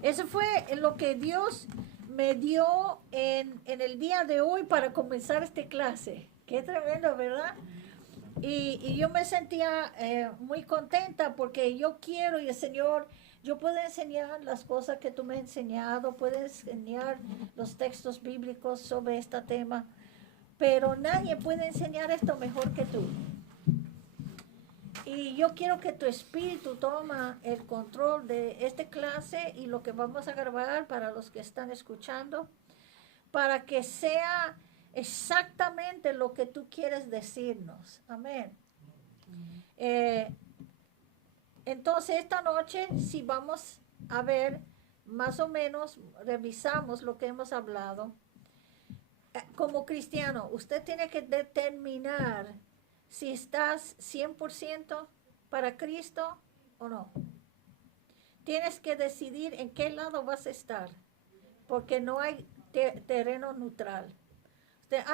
eso fue lo que Dios me dio en el día de hoy para comenzar esta clase. Qué tremendo, ¿verdad? Y yo me sentía muy contenta porque yo quiero, y el Señor, yo puedo enseñar las cosas que tú me has enseñado, puedo enseñar los textos bíblicos sobre este tema, pero nadie puede enseñar esto mejor que tú. Y yo quiero que tu espíritu toma el control de esta clase y lo que vamos a grabar para los que están escuchando, para que sea exactamente lo que tú quieres decirnos. Amén. Entonces esta noche, si vamos a ver, más o menos, revisamos lo que hemos hablado. Como cristiano, usted tiene que determinar si estás 100% para Cristo o no. Tienes que decidir en qué lado vas a estar, porque no hay terreno neutral.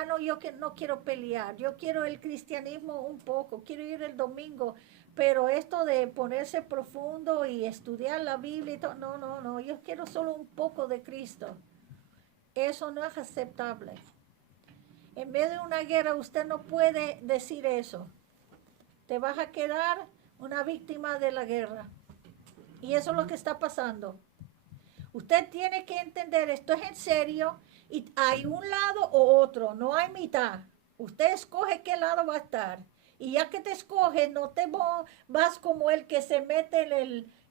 No, yo que no quiero pelear, yo quiero el cristianismo un poco, quiero ir el domingo, pero esto de ponerse profundo y estudiar la Biblia y todo, no, no, no, yo quiero solo un poco de Cristo. Eso no es aceptable. En vez de una guerra, usted no puede decir eso. Te vas a quedar una víctima de la guerra. Y eso es lo que está pasando. Usted tiene que entender, esto es en serio, y hay un lado o otro, no hay mitad. Usted escoge qué lado va a estar. Y ya que te escoge, no te vas como el que se mete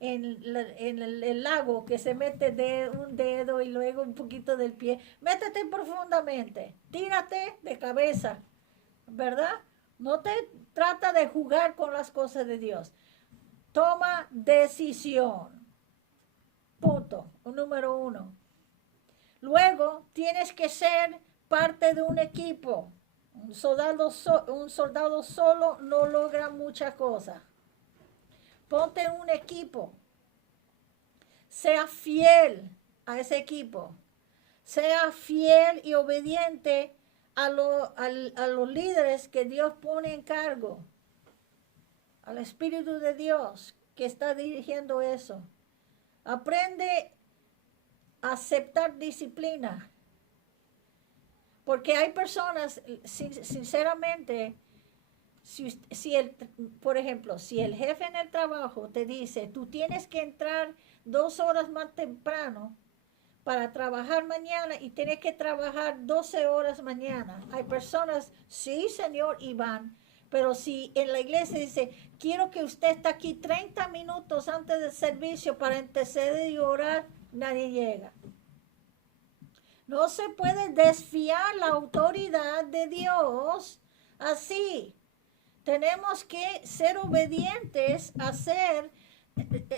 en el lago, que se mete de un dedo y luego un poquito del pie. Métete profundamente, tírate de cabeza, ¿verdad? No te trata de jugar con las cosas de Dios. Toma decisión. Punto. Número 1. Luego tienes que ser parte de un equipo. Un soldado solo no logra muchas cosas. Ponte en un equipo. Sea fiel a ese equipo. Sea fiel y obediente a los líderes que Dios pone en cargo. Al Espíritu de Dios que está dirigiendo eso. Aprende a aceptar disciplina. Porque hay personas, sinceramente, por ejemplo, si el jefe en el trabajo te dice, tú tienes que entrar 2 horas más temprano para trabajar mañana y tienes que trabajar 12 horas mañana. Hay personas, sí, señor, y van. Pero si en la iglesia dice, quiero que usted esté aquí 30 minutos antes del servicio para interceder y orar, nadie llega. No se puede desfiar la autoridad de Dios así. Tenemos que ser obedientes,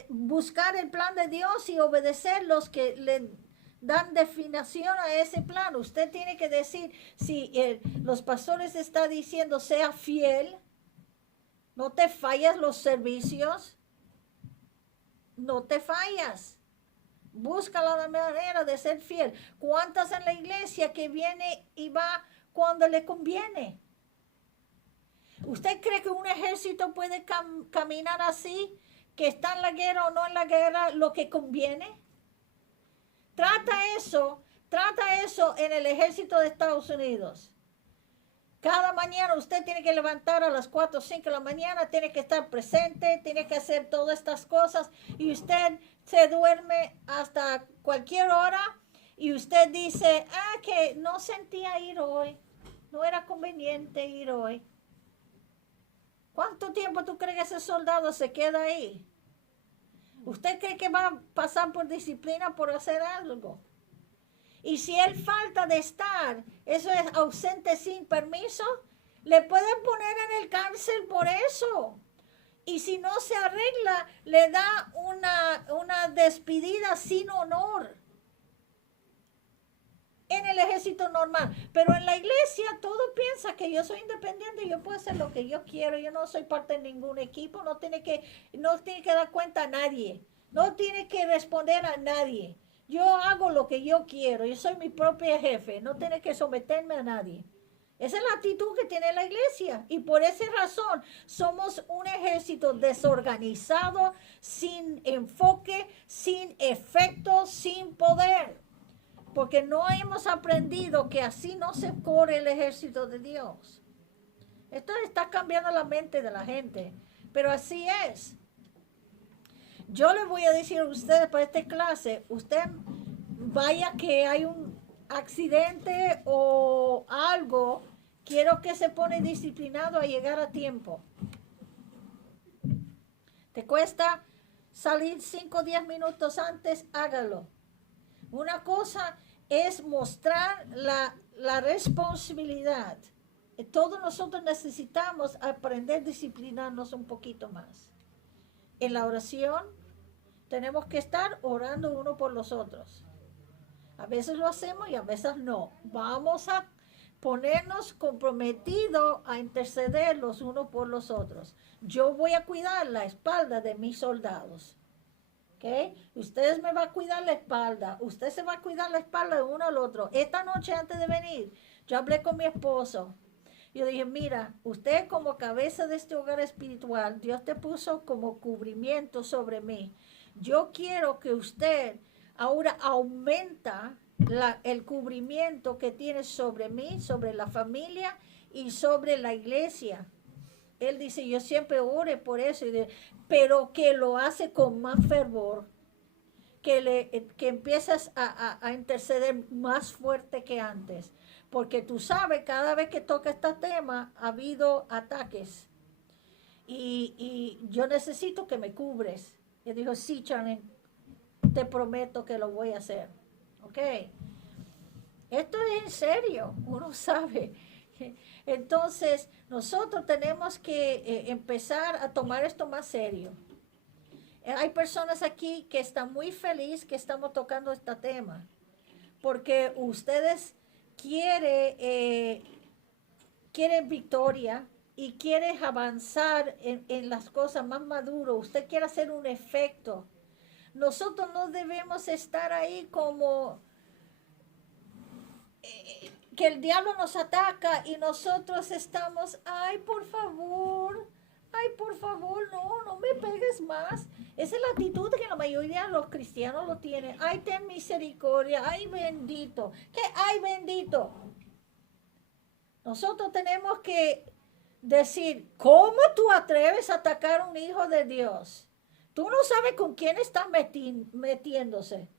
buscar el plan de Dios y obedecer los que le dan definición a ese plan. Usted tiene que decir, si los pastores están diciendo, sea fiel, no te fallas los servicios, no te fallas. Busca la manera de ser fiel. ¿Cuántas en la iglesia que viene y va cuando le conviene? ¿Usted cree que un ejército puede caminar así? ¿Que está en la guerra o no en la guerra, lo que conviene? Trata eso en el ejército de Estados Unidos. Cada mañana usted tiene que levantar a las 4 o 5 de la mañana, tiene que estar presente, tiene que hacer todas estas cosas y usted se duerme hasta cualquier hora y usted dice, que no sentía ir hoy, no era conveniente ir hoy. ¿Cuánto tiempo tú crees que ese soldado se queda ahí? ¿Usted cree que va a pasar por disciplina por hacer algo? Y si él falta de estar, eso es ausente sin permiso, le pueden poner en el cárcel por eso. Y si no se arregla, le da una despedida sin honor. En el ejército normal. Pero en la iglesia todo piensa que yo soy independiente, yo puedo hacer lo que yo quiero, yo no soy parte de ningún equipo, no tiene que dar cuenta a nadie, no tiene que responder a nadie. Yo hago lo que yo quiero, yo soy mi propio jefe, no tiene que someterme a nadie. Esa es la actitud que tiene la iglesia y por esa razón somos un ejército desorganizado, sin enfoque, sin efecto, sin poder. Porque no hemos aprendido que así no se corre el ejército de Dios. Esto está cambiando la mente de la gente, pero así es. Yo les voy a decir a ustedes para esta clase, usted vaya que hay un accidente o algo, quiero que se pone disciplinado a llegar a tiempo. ¿Te cuesta salir 5 o 10 minutos antes? Hágalo. Una cosa es mostrar la responsabilidad. Todos nosotros necesitamos aprender a disciplinarnos un poquito más. En la oración tenemos que estar orando uno por los otros. A veces lo hacemos y a veces no. Vamos a ponernos comprometidos a interceder los unos por los otros. Yo voy a cuidar la espalda de mis soldados. ¿Okay? Ustedes me van a cuidar la espalda. Usted se va a cuidar la espalda de uno al otro. Esta noche antes de venir, Yo hablé con mi esposo. Yo dije, mira, usted como cabeza de este hogar espiritual, Dios te puso como cubrimiento sobre mí. Yo quiero que usted ahora aumenta el cubrimiento que tiene sobre mí, sobre la familia y sobre la iglesia. Él dice, yo siempre ore por eso, pero que lo hace con más fervor, que empiezas a interceder más fuerte que antes. Porque tú sabes, cada vez que toca este tema, ha habido ataques. Y yo necesito que me cubres. Y dijo, sí, Charlene, te prometo que lo voy a hacer. ¿Ok? Esto es en serio, uno sabe. Entonces, nosotros tenemos que empezar a tomar esto más serio. Hay personas aquí que están muy felices que estamos tocando este tema, porque ustedes quieren victoria y quieren avanzar en las cosas más maduras. Usted quiere hacer un efecto. Nosotros no debemos estar ahí como que el diablo nos ataca y nosotros estamos, ay, por favor, no me pegues más. Esa es la actitud que la mayoría de los cristianos lo tienen. Ay, ten misericordia, ay, bendito. ¿Qué? Ay, bendito. Nosotros tenemos que decir, ¿cómo tú atreves a atacar a un hijo de Dios? Tú no sabes con quién estás metiéndose.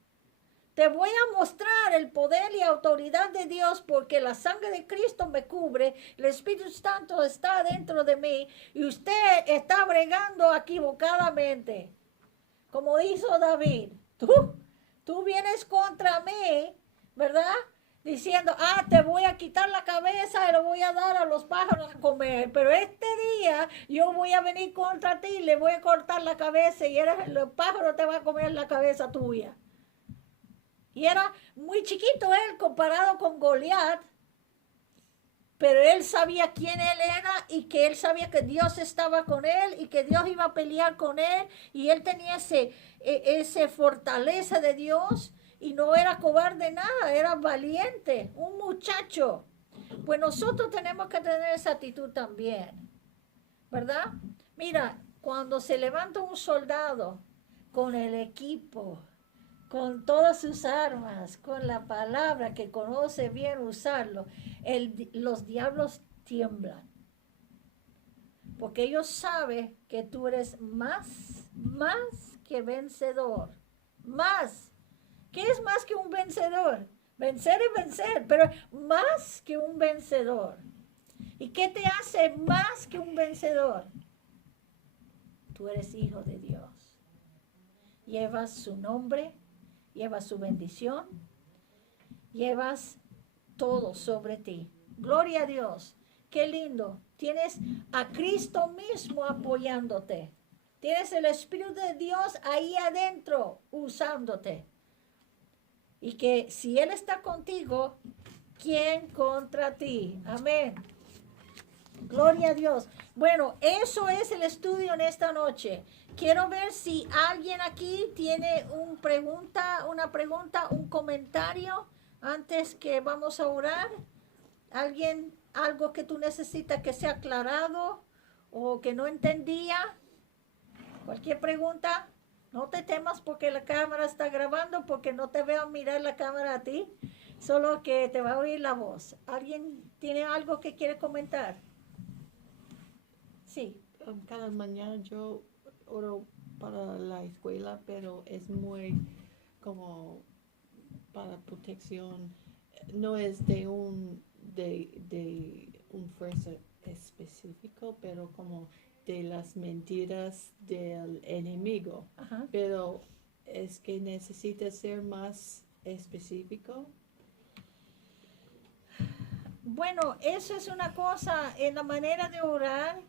Te voy a mostrar el poder y autoridad de Dios porque la sangre de Cristo me cubre, el Espíritu Santo está dentro de mí y usted está bregando equivocadamente. Como hizo David, tú vienes contra mí, ¿verdad? Diciendo, te voy a quitar la cabeza y lo voy a dar a los pájaros a comer. Pero este día yo voy a venir contra ti y le voy a cortar la cabeza y los pájaros te van a comer la cabeza tuya. Y era muy chiquito él comparado con Goliat. Pero él sabía quién él era y que él sabía que Dios estaba con él y que Dios iba a pelear con él. Y él tenía ese fortaleza de Dios y no era cobarde nada, era valiente, un muchacho. Pues nosotros tenemos que tener esa actitud también, ¿verdad? Mira, cuando se levanta un soldado con el equipo, con todas sus armas, con la palabra que conoce bien usarlo, los diablos tiemblan. Porque ellos saben que tú eres más que vencedor. Más. ¿Qué es más que un vencedor? Vencer es vencer, pero más que un vencedor. ¿Y qué te hace más que un vencedor? Tú eres hijo de Dios. Llevas su nombre, llevas su bendición, llevas todo sobre ti. Gloria a Dios. Qué lindo. Tienes a Cristo mismo apoyándote. Tienes el Espíritu de Dios ahí adentro usándote. Y que si Él está contigo, ¿quién contra ti? Amén. Gloria a Dios. Bueno, eso es el estudio en esta noche. Quiero ver si alguien aquí tiene una pregunta, un comentario antes que vamos a orar. ¿Alguien, algo que tú necesitas que sea aclarado o que no entendía? Cualquier pregunta, no te temas porque la cámara está grabando, porque no te veo mirar la cámara a ti, solo que te va a oír la voz. ¿Alguien tiene algo que quiere comentar? Sí. Cada mañana yo oro para la escuela, pero es muy como para protección. No es de un fuerza específico, pero como de las mentiras del enemigo. Ajá. Pero es que necesita ser más específico. Bueno, eso es una cosa en la manera de orar,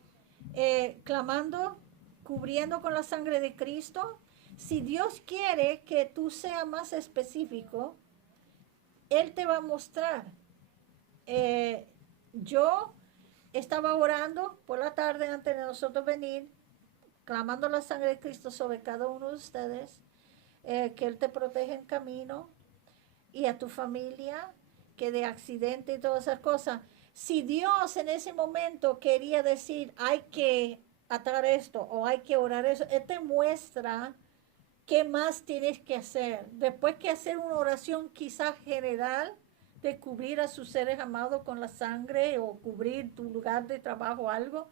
clamando, cubriendo con la sangre de Cristo. Si Dios quiere que tú seas más específico, Él te va a mostrar. Yo estaba orando por la tarde antes de nosotros venir, clamando la sangre de Cristo sobre cada uno de ustedes, que Él te proteja en camino y a tu familia, que de accidente y todas esas cosas. Si Dios en ese momento quería decir, hay que atar esto o hay que orar eso, Él te muestra qué más tienes que hacer. Después que hacer una oración quizás general de cubrir a sus seres amados con la sangre o cubrir tu lugar de trabajo o algo,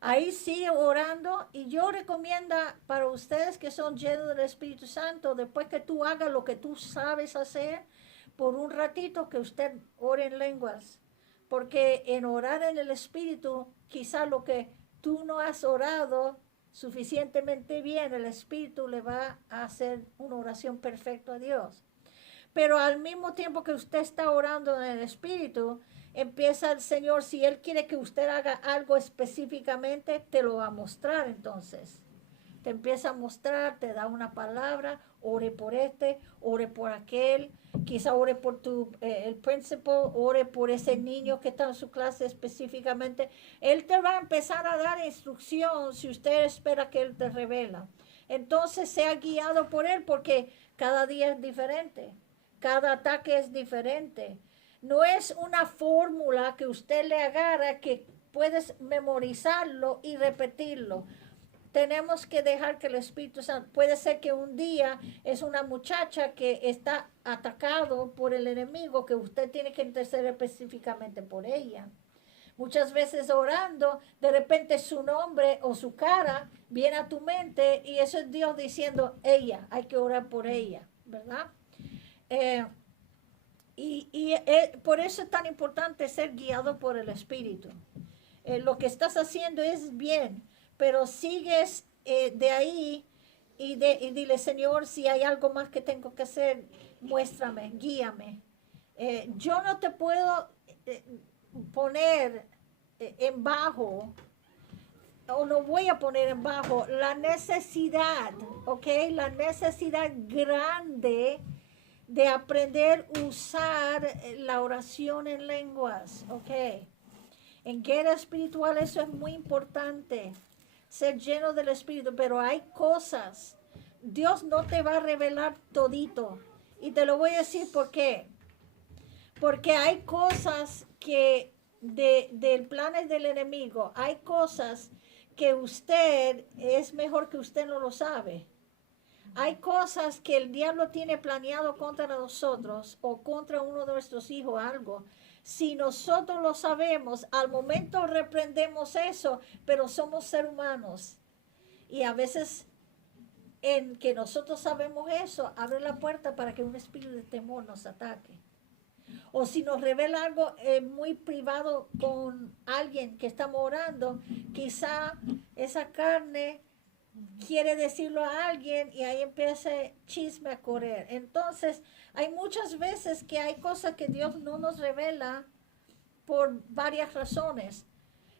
ahí sigue orando y yo recomiendo para ustedes que son llenos del Espíritu Santo, después que tú hagas lo que tú sabes hacer, por un ratito que usted ore en lenguas. Porque en orar en el Espíritu, quizá lo que tú no has orado suficientemente bien, el Espíritu le va a hacer una oración perfecta a Dios. Pero al mismo tiempo que usted está orando en el Espíritu, empieza el Señor, si Él quiere que usted haga algo específicamente, te lo va a mostrar entonces. Te empieza a mostrar, te da una palabra, ore por este, ore por aquel, quizá ore por el principal, ore por ese niño que está en su clase específicamente. Él te va a empezar a dar instrucción si usted espera que Él te revela. Entonces sea guiado por Él porque cada día es diferente, cada ataque es diferente. No es una fórmula que usted le agarra que puedes memorizarlo y repetirlo. Tenemos que dejar que el Espíritu Santo, puede ser que un día es una muchacha que está atacado por el enemigo, que usted tiene que interceder específicamente por ella. Muchas veces orando, de repente su nombre o su cara viene a tu mente y eso es Dios diciendo, ella, hay que orar por ella, ¿verdad? Por eso es tan importante ser guiado por el Espíritu. Lo que estás haciendo es bien, pero sigues de ahí y dile, Señor, si hay algo más que tengo que hacer, muéstrame, guíame. Yo no te puedo poner en bajo, o no voy a poner en bajo la necesidad, ¿ok? La necesidad grande de aprender a usar la oración en lenguas, ¿ok? En guerra espiritual eso es muy importante, ser lleno del Espíritu, pero hay cosas, Dios no te va a revelar todito, y te lo voy a decir por qué. Porque hay cosas que del planes del enemigo, hay cosas que usted, es mejor que usted no lo sabe. Hay cosas que el diablo tiene planeado contra nosotros o contra uno de nuestros hijos, algo. Si nosotros lo sabemos, al momento reprendemos eso, pero somos seres humanos. Y a veces en que nosotros sabemos eso, abre la puerta para que un espíritu de temor nos ataque. O si nos revela algo muy privado con alguien que estamos orando, quizá esa carne quiere decirlo a alguien y ahí empieza chisme a correr. Entonces, hay muchas veces que hay cosas que Dios no nos revela por varias razones.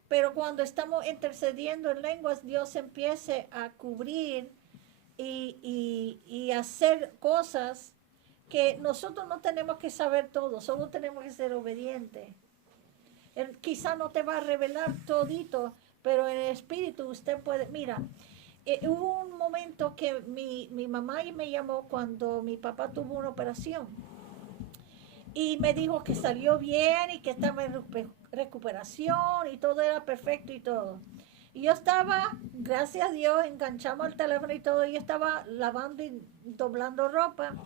Pero cuando estamos intercediendo en lenguas, Dios empieza a cubrir y hacer cosas que nosotros no tenemos que saber todo, solo tenemos que ser obedientes. Él quizá no te va a revelar todito, pero en el espíritu usted puede, mira, hubo un momento que mi mamá me llamó cuando mi papá tuvo una operación y me dijo que salió bien y que estaba en recuperación y todo era perfecto y todo. Y yo estaba, gracias a Dios, enganchamos el teléfono y todo, y yo estaba lavando y doblando ropa.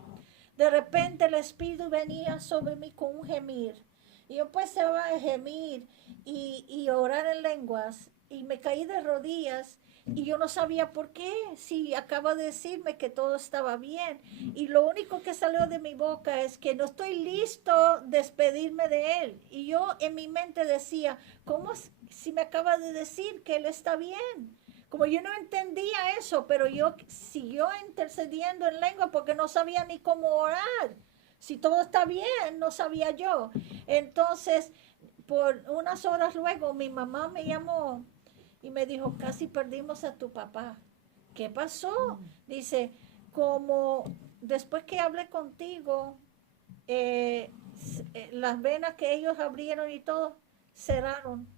De repente el Espíritu venía sobre mí con un gemir. Y yo pues se va a gemir y orar en lenguas. Y me caí de rodillas y yo no sabía por qué, si acaba de decirme que todo estaba bien. Y lo único que salió de mi boca es que no estoy listo a despedirme de él. Y yo en mi mente decía, ¿cómo si me acaba de decir que él está bien? Como yo no entendía eso, pero yo siguió intercediendo en lengua porque no sabía ni cómo orar. Si todo está bien, no sabía yo. Entonces, por unas horas luego, mi mamá me llamó y me dijo, casi perdimos a tu papá. ¿Qué pasó? Dice, como después que hablé contigo, las venas que ellos abrieron y todo, cerraron.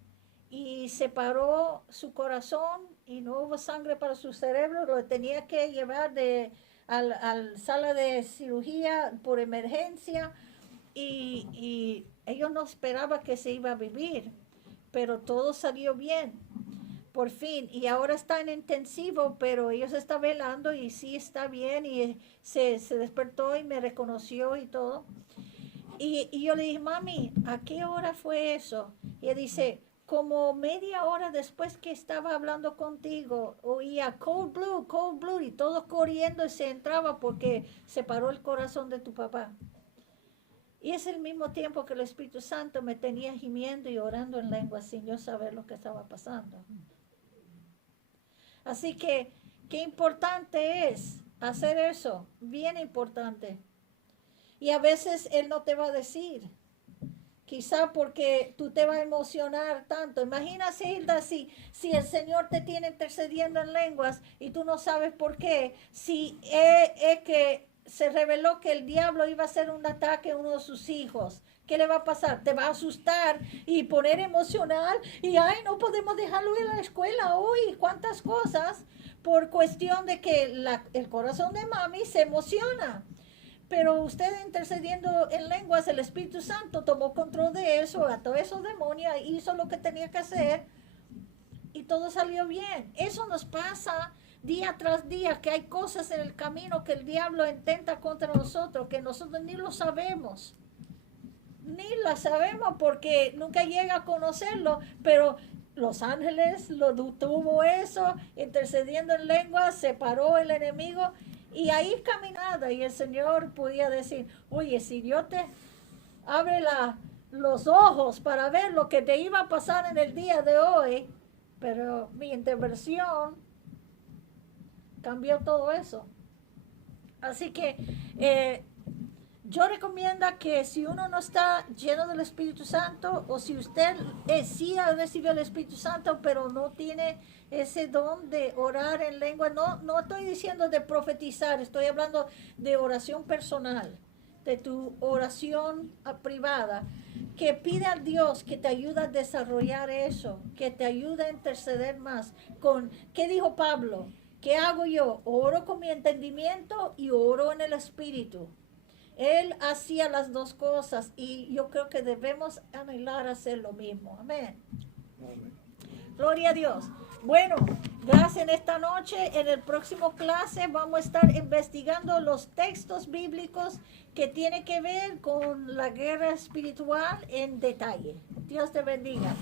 Y separó su corazón y no hubo sangre para su cerebro, lo tenía que llevar a la sala de cirugía por emergencia y ellos no esperaban que se iba a vivir, pero todo salió bien, por fin. Y ahora está en intensivo, pero ellos están velando y sí está bien y se despertó y me reconoció y todo. Y yo le dije, mami, ¿a qué hora fue eso? Y ella dice, como media hora después que estaba hablando contigo, oía cold blue, y todos corriendo y se entraba porque se paró el corazón de tu papá. Y es el mismo tiempo que el Espíritu Santo me tenía gimiendo y orando en lengua sin yo saber lo que estaba pasando. Así que, qué importante es hacer eso, bien importante. Y a veces Él no te va a decir, quizá porque tú te vas a emocionar tanto. Imagínate, Hilda, si el Señor te tiene intercediendo en lenguas y tú no sabes por qué, si es que se reveló que el diablo iba a hacer un ataque a uno de sus hijos. ¿Qué le va a pasar? Te va a asustar y poner emocional y, ay, no podemos dejarlo ir a la escuela hoy, cuántas cosas, por cuestión de que el corazón de mami se emociona. Pero usted intercediendo en lenguas, el Espíritu Santo tomó control de eso, a todos esos demonios, hizo lo que tenía que hacer y todo salió bien. Eso nos pasa día tras día, que hay cosas en el camino que el diablo intenta contra nosotros, que nosotros ni lo sabemos. Ni la sabemos porque nunca llega a conocerlo, pero los ángeles lo tuvo eso, intercediendo en lenguas, separó el enemigo y ahí caminaba y el Señor podía decir, oye, si Dios te abre los ojos para ver lo que te iba a pasar en el día de hoy, pero mi intervención cambió todo eso. Así que yo recomiendo que si uno no está lleno del Espíritu Santo, o si usted sí ha recibido el Espíritu Santo, pero no tiene ese don de orar en lengua, no estoy diciendo de profetizar, estoy hablando de oración personal, de tu oración privada, que pide a Dios que te ayude a desarrollar eso, que te ayude a interceder más. ¿Qué dijo Pablo? ¿Qué hago yo? Oro con mi entendimiento y oro en el Espíritu. Él hacía las dos cosas y yo creo que debemos anhelar hacer lo mismo. Amén. Gloria a Dios. Bueno, gracias en esta noche. En el próximo clase vamos a estar investigando los textos bíblicos que tienen que ver con la guerra espiritual en detalle. Dios te bendiga.